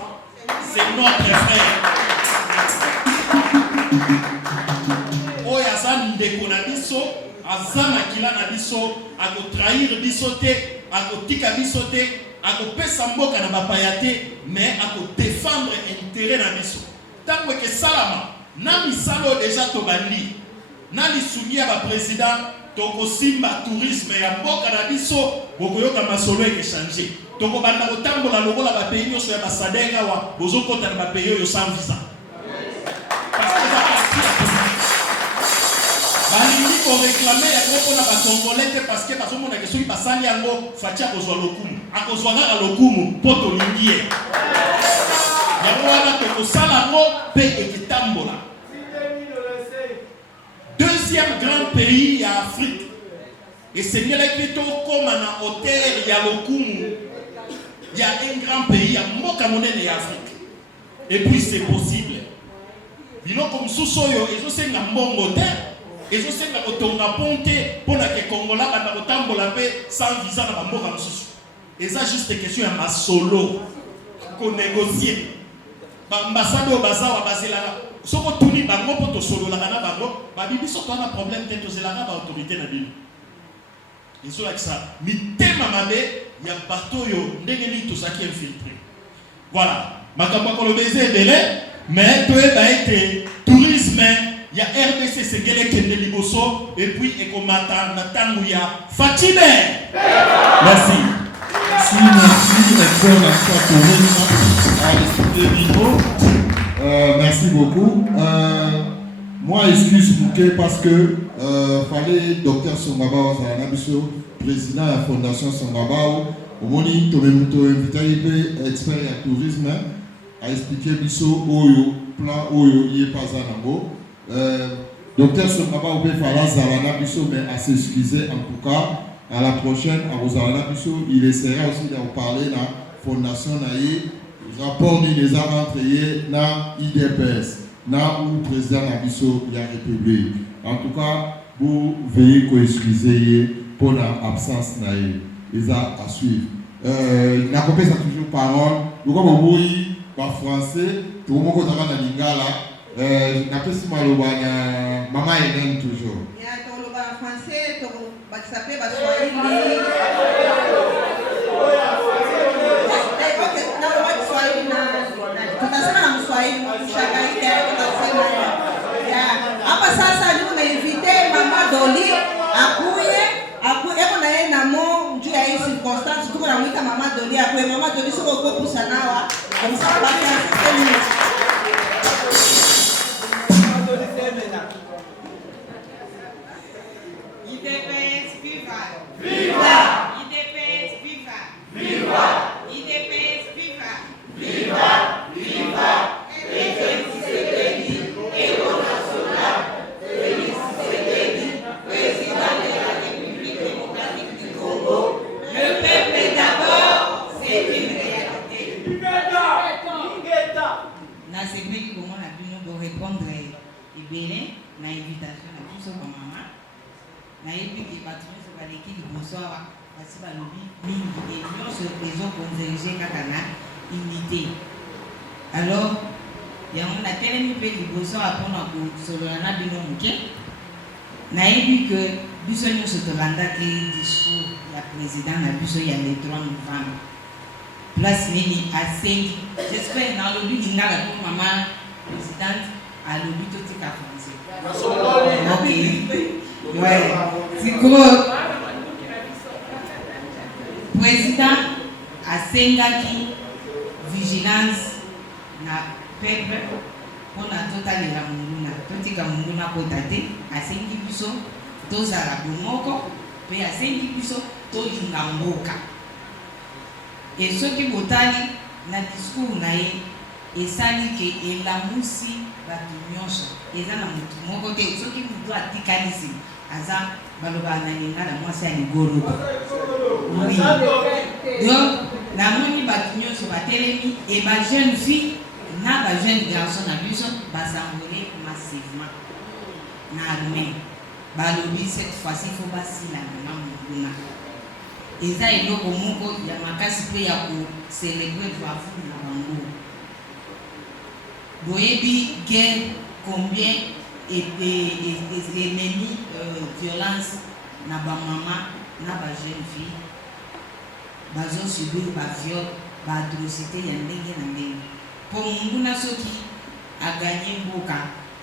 C'est notre frère. Oya za ndeko na biso, azana kila na biso, ako trahir biso te, ako tika biso te. À pesa mboka na bapayate mais à défendre intérêt na biso tango ke salama na misalo déjà to bandi na lisugia ba président toko simba tourisme ya mboka na biso bokoyoka masolo ekechange toko banda kotambola lokola ba pays nyonso ya basadeka wa bozokota na ba pays oyo sans visa balingi koreklame yango mpona bacongolais te parce que bazomonake soki basali yango faci akozwa lokumu akozwa kaka lokumu mpo tolingi ye yango wana tokosala yango mpe eketambola. Deuxième grand pays ya Afrique esengelaki tokóma na hauteur ya lokumu ya un grand pays ya mboka monene ya Afrique et puis c'est possible biloko mosusu oyo ezosenga mbongo te ezosenga kotonga ponte mpona ke kongola banda kotambola mpe sans visa na bamboka mosusu eza juste question ya masolo konégocie baambasade oyo bazawa bazelaka soko tuni bango mpo tosololaka na bango babibi soki wana problème te tozelaka baautorité na bino ezolakisa mitema mabe ya bato oyo ndenge nini tozalaki infiltré. Voilà makambo akoloba eza ebele mais toyeba ete tourisme ya RDC sengeli ekende liboso et puis ekomata na ntango ya Fatime. Merci. Merci, merci beaucoup. Moi, excuse Mouké parce que fallait docteur Songabao, président de la fondation Songabao, au moment où tu invité expert en tourisme à expliquer biso oyo plan oyo lié pas zanango. Docteur Songabao peut faire zalana biso mais à s'excuser en tout cas. À la prochaine, à Rosalana Bissou, il essaiera aussi d'en parler dans la fondation Naïe, rapport des rentrés dans l'IDPS, dans le président Nabisso de la République. En tout cas, vous veillez qu'à excuser pour l'absence Naïe. Ils ont à suivre. La compétence a toujours parole. Nous avons dit par français, tout le monde a dit Lingala. N'a pas si mal au maman Hélène toujours. Français, qui s'appelle Swahili. Tutasema Swahili mshakaike tutasema. Hapa sasa ni unainvite Mama Doli akuye na yeye na mo juu ya hii circonstance tuko namuita Mama Doli akuye Mama Doli sio kwa kusanawa amsabaki asemi. IDPS viva! Viva! IDPS viva! Viva! IDPS viva! Viva! Viva! Etienne Tshisekedi, héros national, Félix Tshisekedi, président de la République démocratique du Congo. Le peuple d'abord, c'est une réalité. Nasepeli comment la bino de répondre ebele na invitation na biso ba mama. Na yebi ki bato nyonso baleki liboso awa basi balobi mingi nyonso ezokonzerige kaka na unité. Alors yango natelemi mpe liboso awa mpona kosolola na bino moke nayebi ke biso nyonso tolandaki discours ya président na biso ya le 3 novembre place nini asengi j'espère nalobi lingala mpo mama présidente alobi totika français. Ok. Ouais, c'est gros. Président a sengaki vigilance na peuple pour la totale la munguna. Totika munguna kotate a sengi biso tozala bomoko pe a sengi biso toyinga mboka. Et ce qui botali na discours na ye esali ke elamusi bato nyonso eza na mutu moko te soki mutu atikalisi aza baloba na lingala mwasi ya ligolo. Oui. Donc namoni bato nyonso batelemi et ba jeune fille na ba jeune garçon na biso basambole massivement na armée balobi cette fois-ci faut basila na munguna eza eloko moko ya makasi mpe ya kocélébrer bafu na bango. Boyebi guerre combien ennemis violence na ba mama na ba jeune fille bazo subir ba viol ba atrocité ya ndenge na ndenge po munguna soki aganye mboka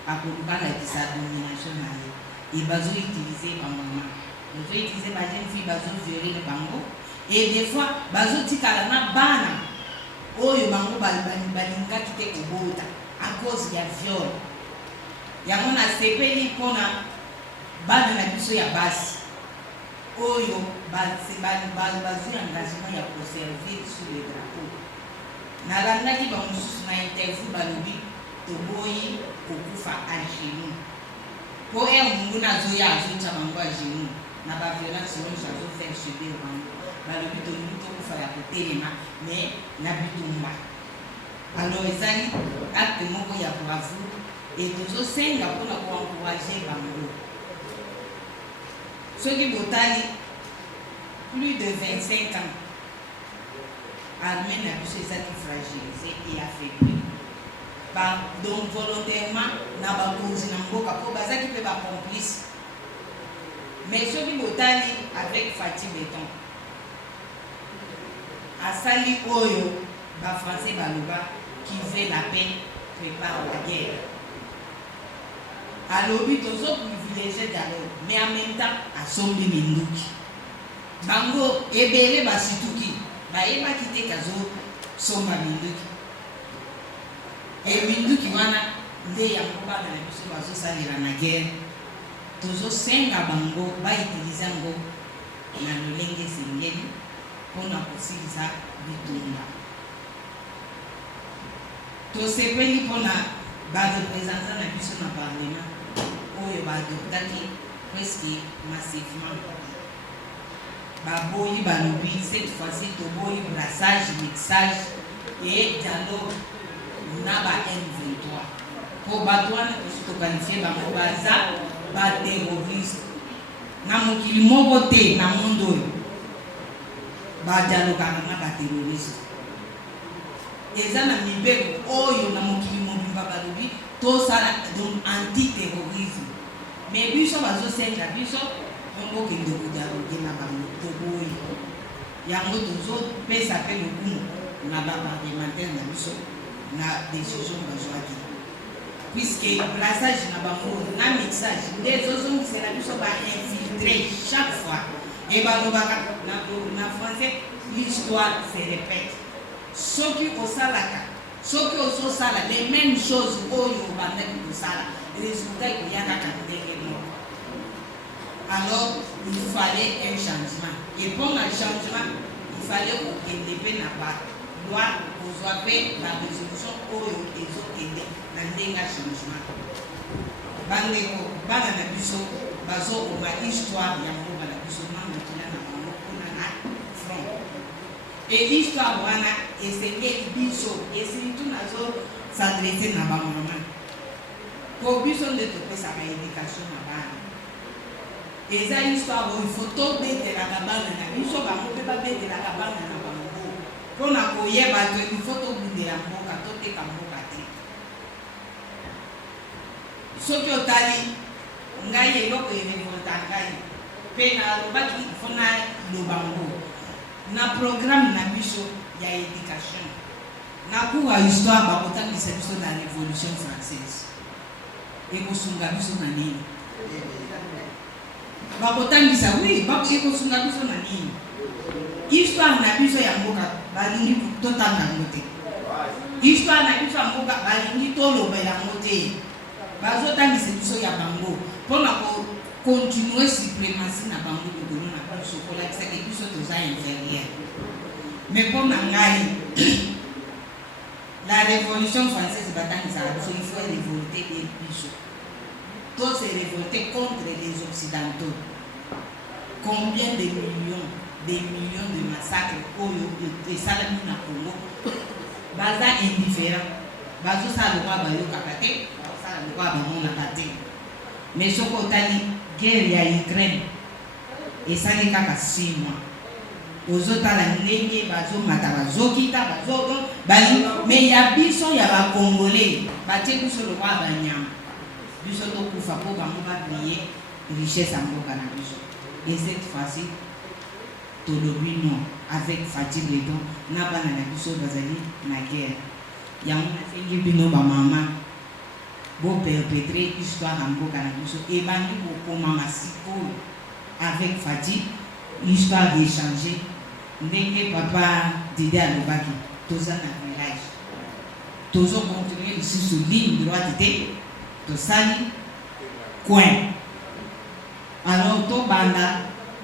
akoluka la kisa domination na ye et bazo utiliser ba mama Nous utilisons ma jeune fille, bazo violer le bango. Et des fois, bazo tikala na bana. Oyo bango balinga kite kobota à cause ya viol. Yango na sepeli pona bana na biso ya basi. Oyo bazu engagement ya conserver sous le drapeau. Nalandaki bamosusu na interview balobi toboyi kokufa à genoux. Po mungu nazoya azotia bango à genoux. Na ba violence nyonso azofaire subir bango. Balobi tolingi tokufa ya kotelema mais na bitumba. Alors ezali acte moko ya bravoure et tozosenga mpona koencourager bango. Soki botali plus de 25 ans, armée na biso ezali fragilisé et affaibli. Donc volontairement na bakonzi na mboka po bazaki mpe bacomplice. Mais soki botali avec Fatih Béton asali oyo bafrançais baloba qui veut la paix prépare la guerre. Alobi tozo privilégié dialogue mais en même temps asombi minduki. Bango ebele basituki bayebaki te kazo somba minduki. Et minduki wana nde yango bana na biso bazosalela na guerre. Tozosenga bango bautilize yango na lolenge esengeli mpona kosilisa bitumba. Tosepeli mpona barepresentant na biso na parlement oyo baadoptaki presque massivement. Baboyi balobi cette fois-ci toboyi brassage, mixage et dialogue na ba M23. Po bato wana toqualifie bango baza baterroriste. Na mokili moko te na monde oyo badialogaka na baterroriste. Eza na mibeko oyo na mokili mobimba balobi tosala donc anti-terrorisme. Mais biso bazosenga biso okokende kodialogue na bango toboyi. Yango tozopesa mpe lokumu na baparlementaire na biso na décision bazwaki. Puisque brassage na bango na mixage nde ezozongisela biso bainfiltré chaque fois. Et balobaka na français l'histoire se répète. Soki osalaka, soki ososala les mêmes choses oyo bandaki kosala, résultat ekoyaka ndenge moko. Alors il fallait un changement. Et pour un changement, il fallait kokende mpe na baloi kozwa mpe barésolution oyo ezokende na ndenge ya changement. Bandeko bana na biso bazokoma histoire ya mboka na biso na mokila na bango mpona na front. Et histoire wana esengeli biso esurtout nazosadresse na bamama po biso nde topesaka éducation na bana. Eza histoire oyo ifo tobetelaka bana na biso bango mpe babetelaka bana na bango mpona koyeba to ifo tobundela mboka toteka mboka te. Soki otali ngai eloko erevolta ngai mpe nalobaki ifo naloba ngo na programme na biso ya éducation na cours ya histoire bakotangisa biso na révolution française ekosunga biso na nini. Bakotangisa oui ekosunga biso na nini. Histoire na biso ya mboka balingi totanga yango te. Histoire na biso ya mboka balingi tolobela yango te. Bazotangisa biso ya bango mpona continuer suprématie na bango likolo na biso kolakisaka biso toza inférieur. Mais mpona ngai la révolution française batangisaka biso il faut révolter biso. Tous se révolter contre les occidentaux. Combien de millions de massacres oyo esalami na Congo baza indifférent. Bazosala lokwa bayokaka te, bazosala lokwa bamonaka te. Mais soki otali guerre ya Ukraine esali kaka 6 mois. Ozotala ndenge bazomata bazokita mais ya biso ya bakongolais batie biso lokwa banyama. Biso tokufa po bango bablier richesse ya mboka na biso. Et cette fois-ci tolobi non avec Fatih Béton na bana na biso bazali na guerre. Yango nasengi bino bamama bo perpétrer histoire ya mboka na biso ebandi kokoma masikoyo avec Fadi, histoire d'échanger. Ndenge papa Didi Alobaki, tous en village. Tous ont continué ici sur ligne droite de Sali, coin. Alors, tout banda,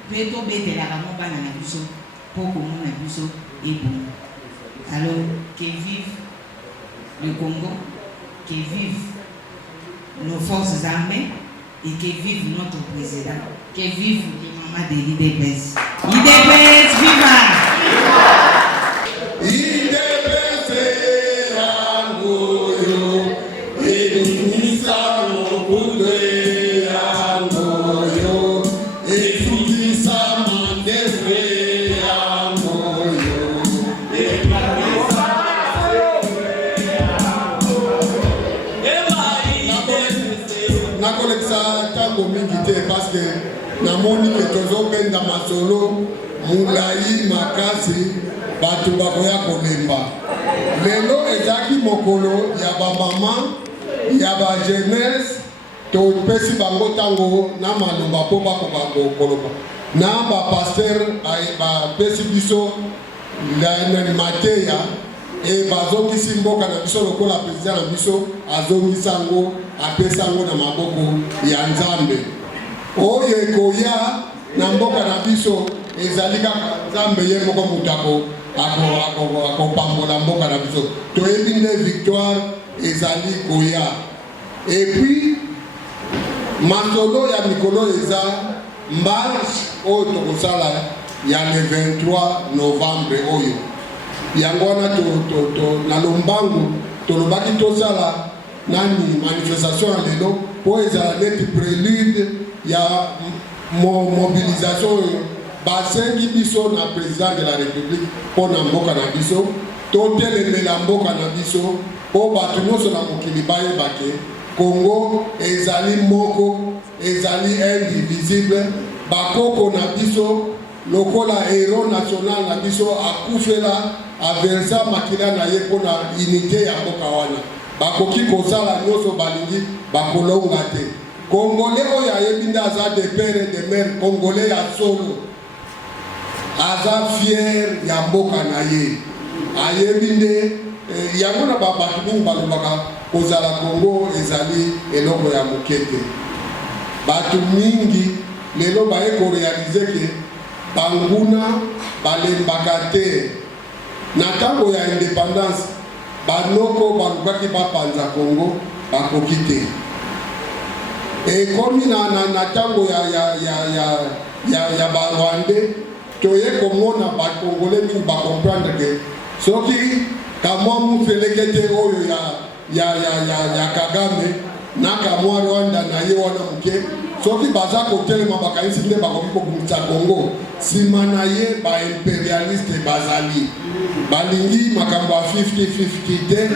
tout bête la ramon bana na biso, pour qu'on a biso et bon. Alors, que vive le Congo, que vive nos forces armées et que vive notre président, que vive les mamans de l'IDPS. IDPS, viva! IDPS, Angoyo, et nous sommes pour de Angoyo, et nous sommes des frères Angoyo, et na kolekisa tango mingi te parce que namoni ke tozobenda masolo mulai makasi bato bakoya kolemba lelo ezaki mokolo ya bamama ya bajeunesse topesi bango ntango na maloba mpo bakoka koloba na bapaster bapesi biso mateya e bazongisi mboka na biso lokola président na biso azongisa yango apesa yango na maboko ya nzambe oyo ekoya na mboka na biso ezali kaka nzambe ye moko moto akopambola mboka na biso toyebi nde victoire ezali koya epuis masolo ya mikolo eza marche oyo tokosala ya le 23 novembre oyo yango wana na lombangu tolobaki tosala nani manifestation ya lelo mpo ezala neti prélude ya mobilisation oyo basengi biso na président de la république mpo na mboka na biso totelemela mboka na biso mpo bato nyonso na mokili bayebake Congo ezali moko ezali indivisible bakoko na biso lokola héros national na biso akufela aversa makila na ye mpona unité ya mboka wana bakoki kosala nyonso balingi bakolonga te congolais oyo ayebi nde aza de père et de mère congolais ya solo aza fier ya mboka na ye ayebi nde yango na bato mingi balobaka kozala Congo ezali eloko ya moke te bato mingi lelo baye korealize ke banguna balembaka te na ntango ya indépendance banoko balukaki bapanza Congo bakoki te ekomi na ntango ya barwande toye komona bakongole mingi bakomprendre ke soki kamwa mufeleke te oyo ya Kagame na kamwa Rwanda na ye wana moke soki baza kotelema bakanisi nde bakoki kobungisa Congo nsima na ye baimperialiste bazali balingi makambo ya 50-50 te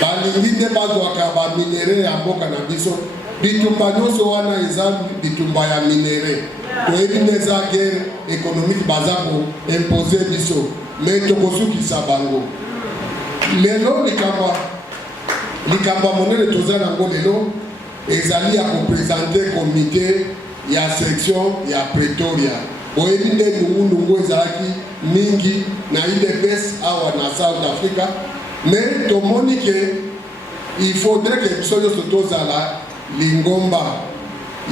balingi nde bazwaka baminere ya mboka na biso bitumba nyonso wana eza bitumba ya minere toyebi nde eza guerre économique baza koimpose biso me tokosukisa bango lelo likambo monene toza nango lelo ezali ya kopresente komite ya section ya Pretoria boyebi nde nungunungu ezalaki mingi na IDPS awa na South Africa mais tomoni ke il faudrait que biso nyonso tozala lingomba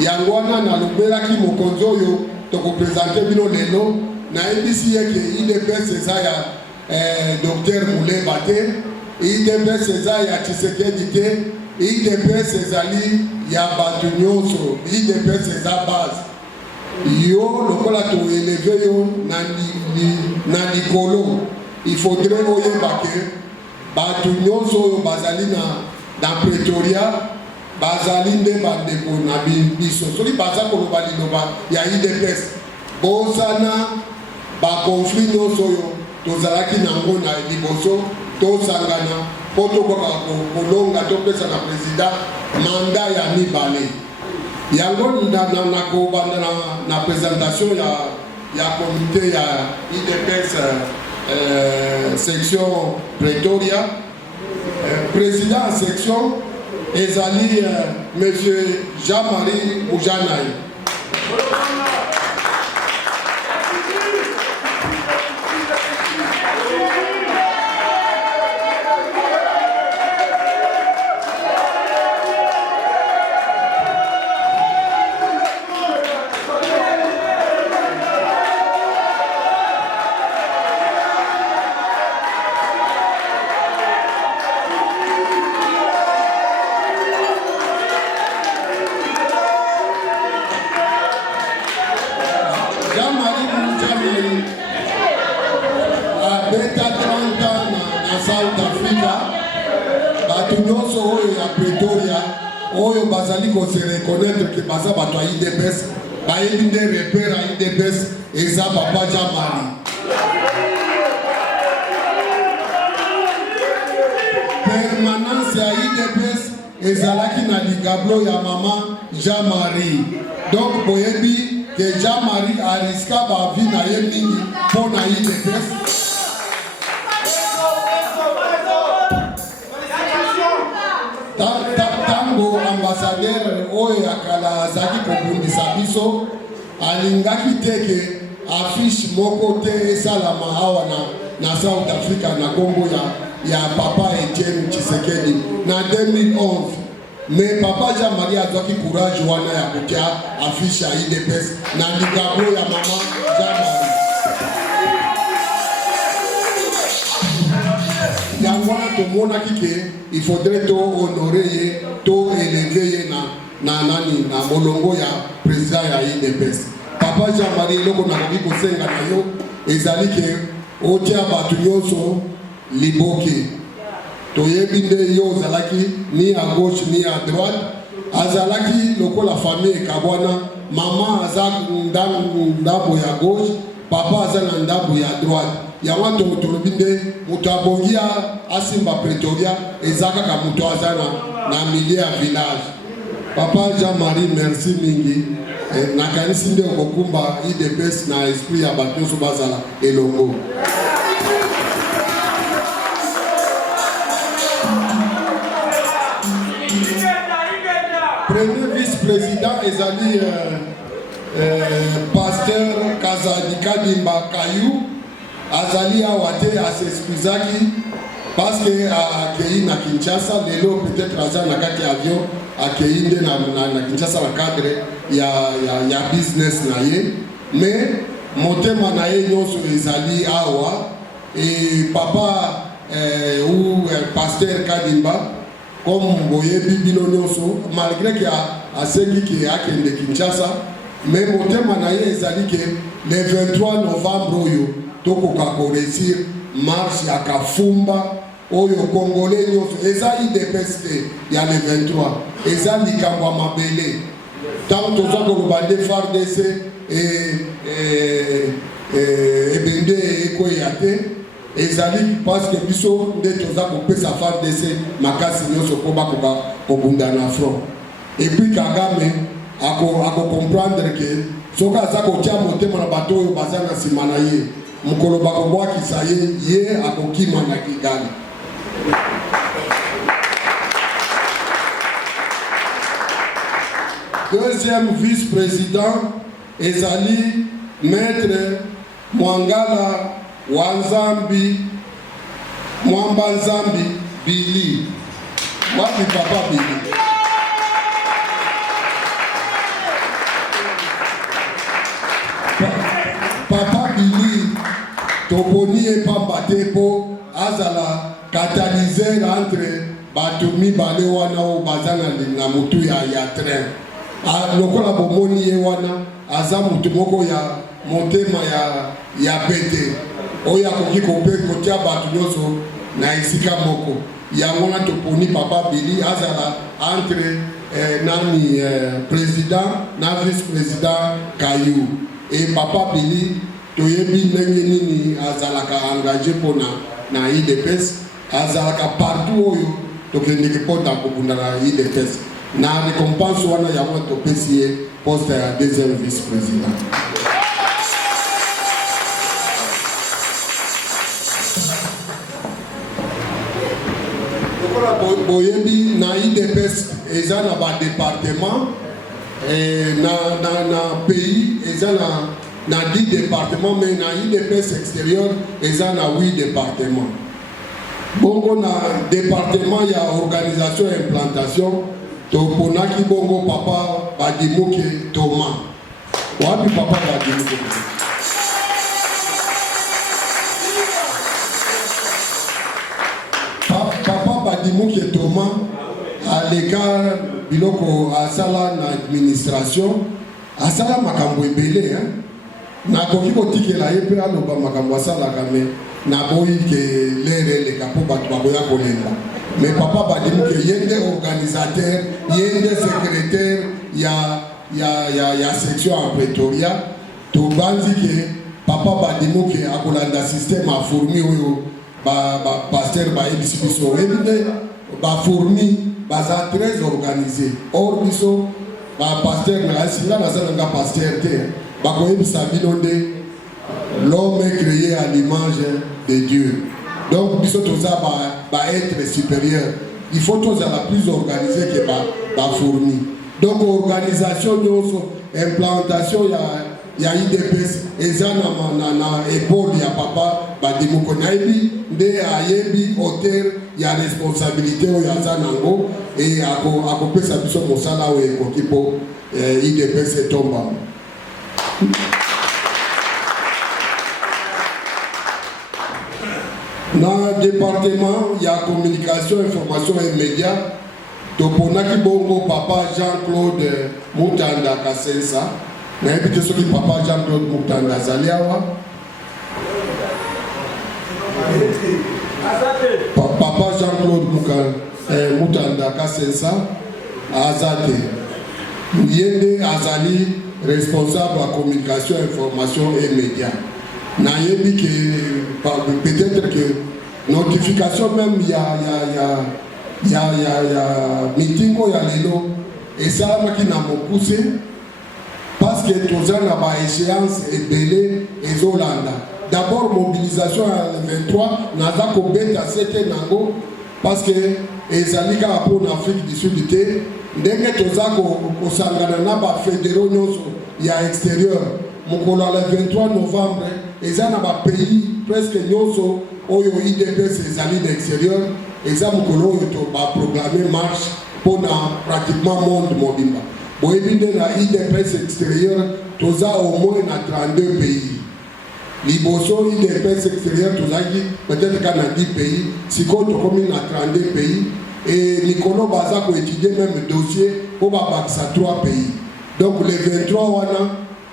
yango wana nalobelaki mokonzi oyo tokopresente bino lelo nayebisi ye ke IDPS eza ya Dr Muleba te IDPS eza ya Tshisekedi te IDPS ezali ya bato nyonso IDPS eza base yo lokola toeleve yo na likolo il faudrait oyeba ke bato nyonso oyo bazali na Pretoria bazali nde bandeko na biso soki baza koloba liloba ya IDPS bosana bakonflit nyonso oyo tozalaki nango na liboso tosangana mpo tokoka kolonga topesa na président manda ya mibale yango nakobanda na présentation ya comité ya IDPS section Pretoria président en section ezali monsieur Jean-Marie Moujanai bato nyonso oyo ya Pretoria oyo bazali ko se reconnaître que baza bato ya IDPS bayebi nde repère ya IDPS eza papa Jean-Marie. Permanence ya IDPS ezalaki na ligablo ya mama Jean-Marie. Donc boyebi que Jean-Marie ariska ba vie na ye mingi pour na IDPS. Tango ambassadeur oyo ya kala azaki kobundisa biso alingaki teke affiche moko te esalama awa na South Africa na kombo ya papa Etienne Tshisekedi na 2011. Mais papa Jean-Marie azwaki courage wana ya kotia affiche ya IDPS na ligablo ya mama Jean-Marie. Yangwana tomonaki ke il faudrait to honorer to élever na molongo ya président ya IDPS. Papa Jean-Marie loko nakoki kosenga na yo ezali ke otia bato nyonso liboke. Toyebi nde yo ozalaki ni à gauche ni à droite, azalaki lokola famille ekabwana, mama aza ndambo ya gauche, papa aza na ndambo ya droite. Yango tolobi nde moto abongi asimba Pretoria ezaka ka moto aza na milieu ya village. Papa Jean-Marie merci mingi. Nakanisi nde okokumba IDPS na esprit ya bato nyonso bazala elongo. Premier vice-président ezali pasteur Kazadika Dimba Kayou azali awate asespizaki parce que akei na Kinshasa lelo peut-être aza na kati avion akei nde na Kinshasa na cadre ya business na ye mais motema na ye nyonso ezali awa et papa ou pasteur Kadimba comme boyebi bino nyonso malgré que asengi ki akende Kinshasa mais motema na ye ezali ke le 23 novembre oyo tokoka ko réussir marche ya Kafumba oyo congolais nyonso eza IDPS ya le 23 eza likambo mabele tant toza koloba nde FARDC ebende ekoya te ezali parce que biso nde toza kopesa FARDC makasi nyonso po bakoka kobunda na front. Et puis Kagame ako comprendre que soka aza kotia motema na bato oyo baza na nsima na ye mokolo bakobwakisa ye akokima na Kigali. Deuxième vice-président ezali maître Mwangala Wanzambi Mwamba Nzambi Billy. Wapi papa Billy? Papa Billy toponi epamba te po azala catalyseur entre bato mibale wana o bazana na mutu ya train. Lokola bomoni ye wana aza mutu moko ya motema ya pete oya koki kotia bato nyonso na esika moko yango na toponi papa Billy azala entre président na vice-président Kayou. Et papa Billy toyebi ndenge nini azalaka engagé pona na IDPS azalaka partout oyo tokendeke pota kobunda na IDPS na récompense wana yango topesi ye poste ya deuxième vice-président. Boyebi na IDPS eza na ba département na pays eza na 10 départements mais na IDPS extérieur eza na 8 départements. Bongo na département ya organisation et implantation toponaki bongo papa Badimuke Thomas. Wapi papa Badimuke? Papa Badimuke Thomas aleka biloko asala na administration asala makambo ebele na koki kotikela ye pe aloba makambo asalaka me na boyi ke lere eleka po bato bakoya kolemba mais papa badimu que yende organisateur, yende secrétaire, ya section en Pretoria, to banzi que papa badimu que akolanda système a fourmi oyo pasteur ba ebisi biso ebide ba fourmi baza très organisé. Or biso ba pasteur na sila na zanga pasteur te ba ko ebisa binonde l'homme est créé à l'image de Dieu. Donc biso toza ba être supérieur. Il faut tous la plus organisé que ba fourmi. Donc organisation nyonso implantation ya IDPS eza na épaule ya papa badimoko naibi nde ayebi hauteur ya responsabilité oyo aza nango et akopesa biso mosala oyo ekoki mpo IDPS etomba. Na département ya communication, information et médias toponaki bongo papa Jean-Claude Mutanda Kasensa. Na ebite soki papa Jean-Claude Mutanda azali awa. Papa Jean-Claude Mutanda Kasensa azate. Yende azali responsable à communication, information et médias. Na yebi que peut-être que notification même il y a meeting ya lelo et ça m'a qui n'a poussé parce que tous en a ba échéance et belé et Zolanda. D'abord mobilisation à 23 naza ko beta c'était nango parce que ezalika pour l'Afrique du Sud té ndenge tozako ko sangana na ba fédéraux nyonso ya extérieur mokolo le 23 novembre eza na ba pays presque nyonso oyo IDPS ezali d'extérieur eza mokolo oyo to ba programmer marche pour na pratiquement monde mobimba boyebinde na IDPS extérieur toza au moins na 32 pays liboso IDPS extérieur tozaki peut-être qu'à 10 pays siko to komi na 32 pays et Nicolas baza ko étudier même dossier pour bakisa 3 pays donc le 23 wana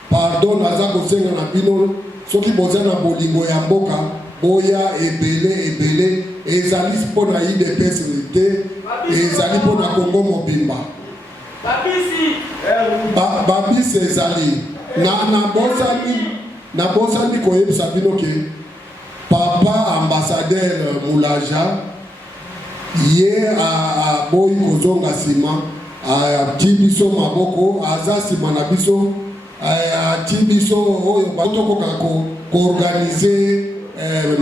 pardon naza kosenga na bino soki boza na bolingo ya mboka boya ebele ezali mpona IDPS te ezali mpona Congo mobimba babisi ezali na bosani koyebisa bino ke papa ambassadeur Moulaja ye aboyi kozonga nsima ati biso maboko aza nsima na biso ati biso oyo batokoka koorganize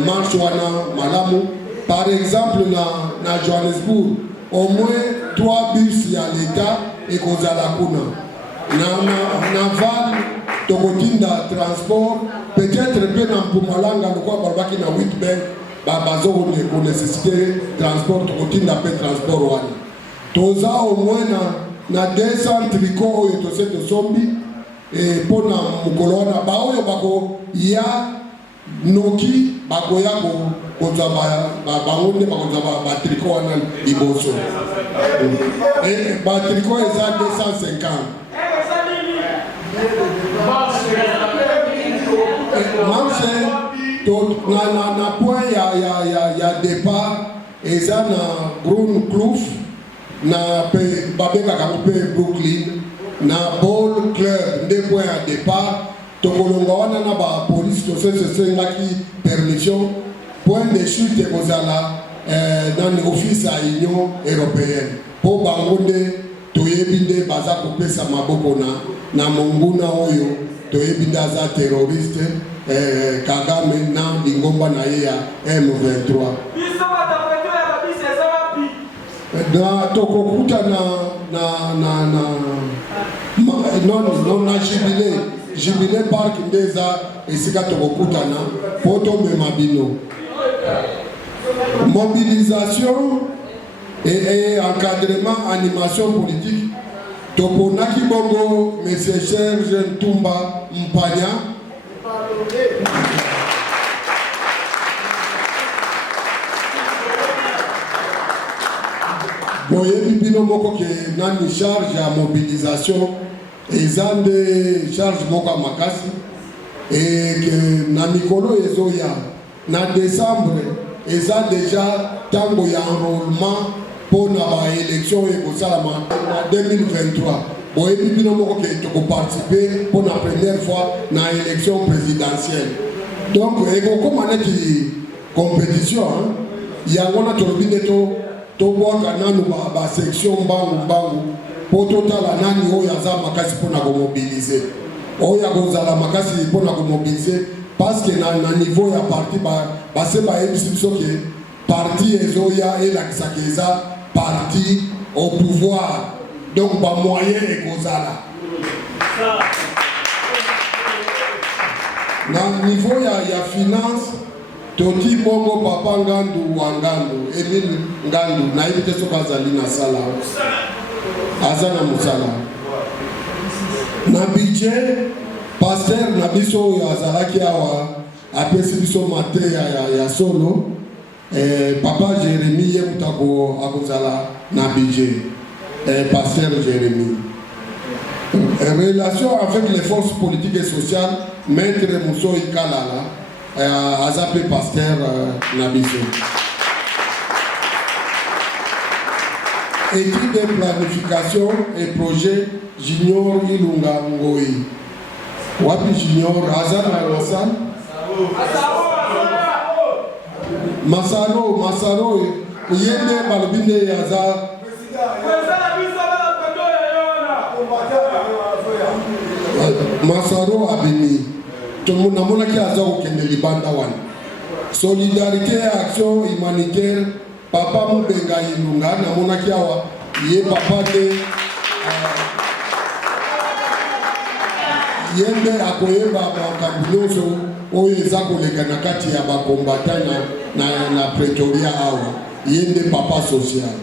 marche wana malamu. Par exemple na Johannesburg au moins 3 bus ya l'État et kozala kuna na van tokotinda transport peut-être pe na Mpumalanga lokwa balbaki na Witbank bazo ko nécessité transport tokotinda pe transport wana toza au moins na 200 tricots oyo tose tosombi et pona mokolo wana baoyo bako ya noki bakoya kozwa bango nde bakozwa batriko wana liboso batriko eza 250 marche na point ya départ eza na Brun Kloof na babengaka mpe Brooklyn na Ball Club nde point ya départ tokolonga wana na ba police tosengaki permission point de chute ekozala dans l'office à Union européenne po bango nde toyebi nde baza kopesa maboko na monguna oyo toyebi nde aza terroriste Kagame na lingomba na ye ya M23 na tokokuta na Jubilé Park ndeza esika tokokutana po tomema bino. Mobilisation et encadrement animation politique toponaki bongo monsieur Serge Ntumba Mpanya boyebi bino moko ke nani charge ya mobilisation eza nde charge moko makasi et que na mikolo ezoya na décembre eza déjà tango ya enrôlement pour la élection et pour ça en 2023. Bon, et puis nous avons participé pour la première fois dans l'élection présidentielle. Donc, et comme on a dit compétition, il y a une section pour total nani oyo aza makasi pour mobiliser. Oyo akozala makasi pour mobiliser parce que na niveau ya parti c'est pas que parti ezoya et la kisakeza parti au pouvoir. Donc ba moyen ekozala. Na niveau ya finance toti bongo papa Ngandu Wangandu Emile Ngandu na ibite soka zali na sala azana musala na budget pasteur na biso ya zalaki awa apesi biso mate ya solo papa Jérémy ye mutako akozala na budget pasteur Jérémy. Relation avec les forces politiques et sociales, maître Mousso Ikalala, Azapé pasteur Nabiso. Études de planification et projet Junior Ilunga Ngoi. Wapi Junior Azana Rosan? Masaro, Yende Balbine Azar. Masaro Abini, tout le monde a mon acquis à Libanda One. Solidarité et action humanitaire, papa Moubenga Ilunga, na mon acquis à Yé papa de Yende Akoyeba Kabuloso, Oyezako le Ganakati à combattant na Pretoria Awa, Yende papa social.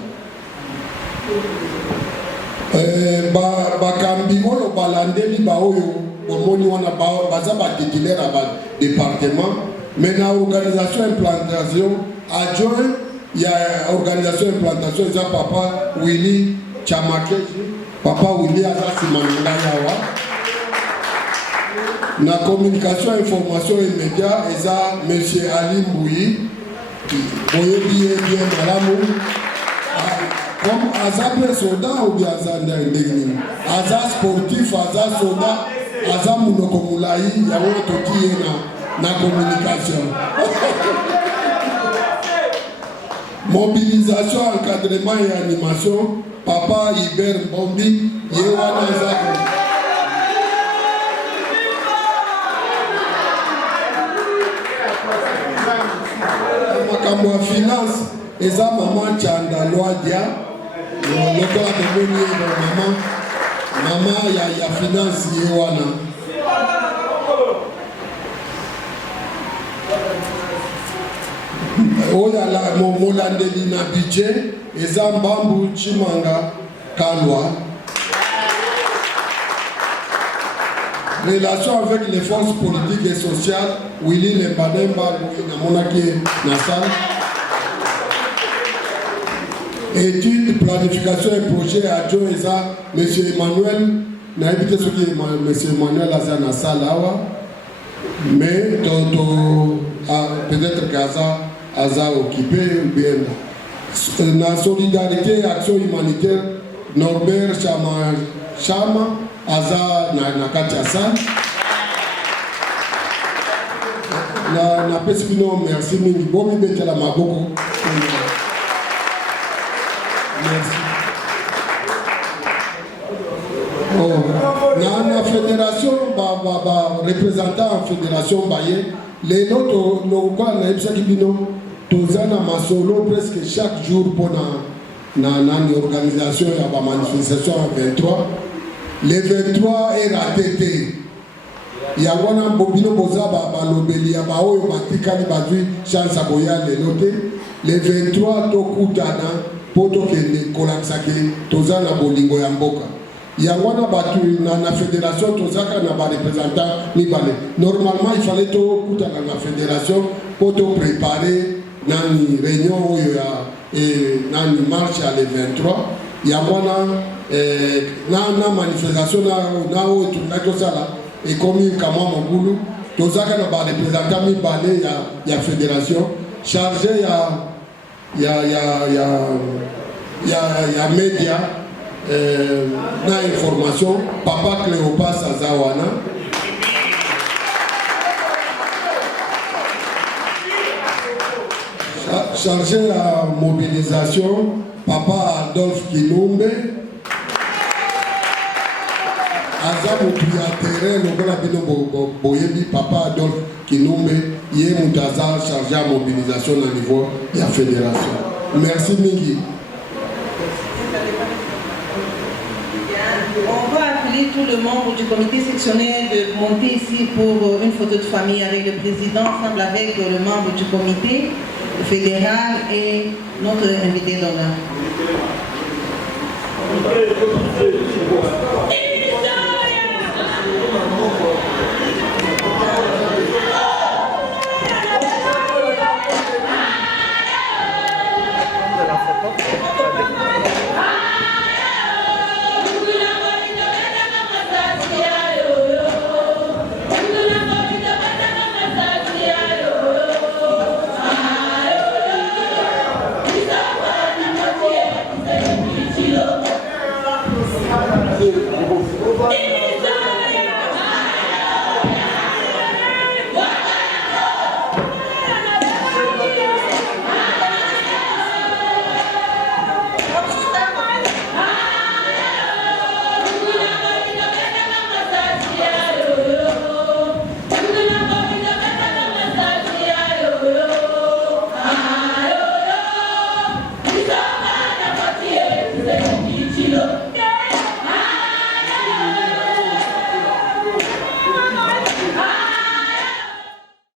Bakambi oyo balandeli baoyo omoni wana baza batitulaire à département mais na organisation implantation adjoint ya organisation implantation eza papa Willy Chamakeji papa Willy aza simananga yawa na communication information et médias eza monsieur Ali Mbouyi boyebi bien malamu comme Aza soldat ou bien Aza ndengini Aza sportif, Aza soldat, Aza Mounokomulai, Yawo Toki na communication. Mobilisation, encadrement et animation, papa Iber Bombi, Yewana Zako. Makambo finance, Eza maman Chanda Loadia. Maman ya finance yewana oya la molandeli na budget eza Mbambu Chimanga Kalwa. Relation avec les forces politiques et sociales Willy Lembademba na monaki na salle. Études, planification et projet à Joe Eza, M. Emmanuel, n'a évité ce qui est M. Emmanuel Azana Salawa, mais peut-être qu'Aza occupé ou bien. La solidarité et action humanitaire, Norbert Chama, Aza Nakatiasa. Na Pesipino, merci, Mingibomi Betela Maboko. Merci. Dans la fédération, représentant en fédération Baye, les autres, tous en solo presque chaque jour pour l'organisation de la manifestation en 23. Les 23 est raté. Il y a un bobino boza balobeli ya baoyo batikali bazui chance aboya les noter. Les 23 tokutana poto kende kolaksaki tozana bolingo ya mboka. Yangwana batu na fédération tozaka na ba représentant mibale. Normalement il fallait to kutana na fédération poto préparer nani réunion oyo ya nani marche à les 23. Yangwana na manifestation na oyo tunako sala et comme kama mobulu tozaka na ba représentant mibale ya fédération chargé ya media na information papa Cléopas Azawana chargé la mobilisation papa Adolphe Kinumbe aza mutu ya terrain lokola bino boyebi papa Adolphe Kinumbe ye mutu aza chargé la mobilisation na niveau ya fédération. Merci mingi. On va appeler tous les membres du comité sectionnel de monter ici pour une photo de famille avec le président, ensemble avec le membre du comité fédéral et notre invité d'honneur. Thank you.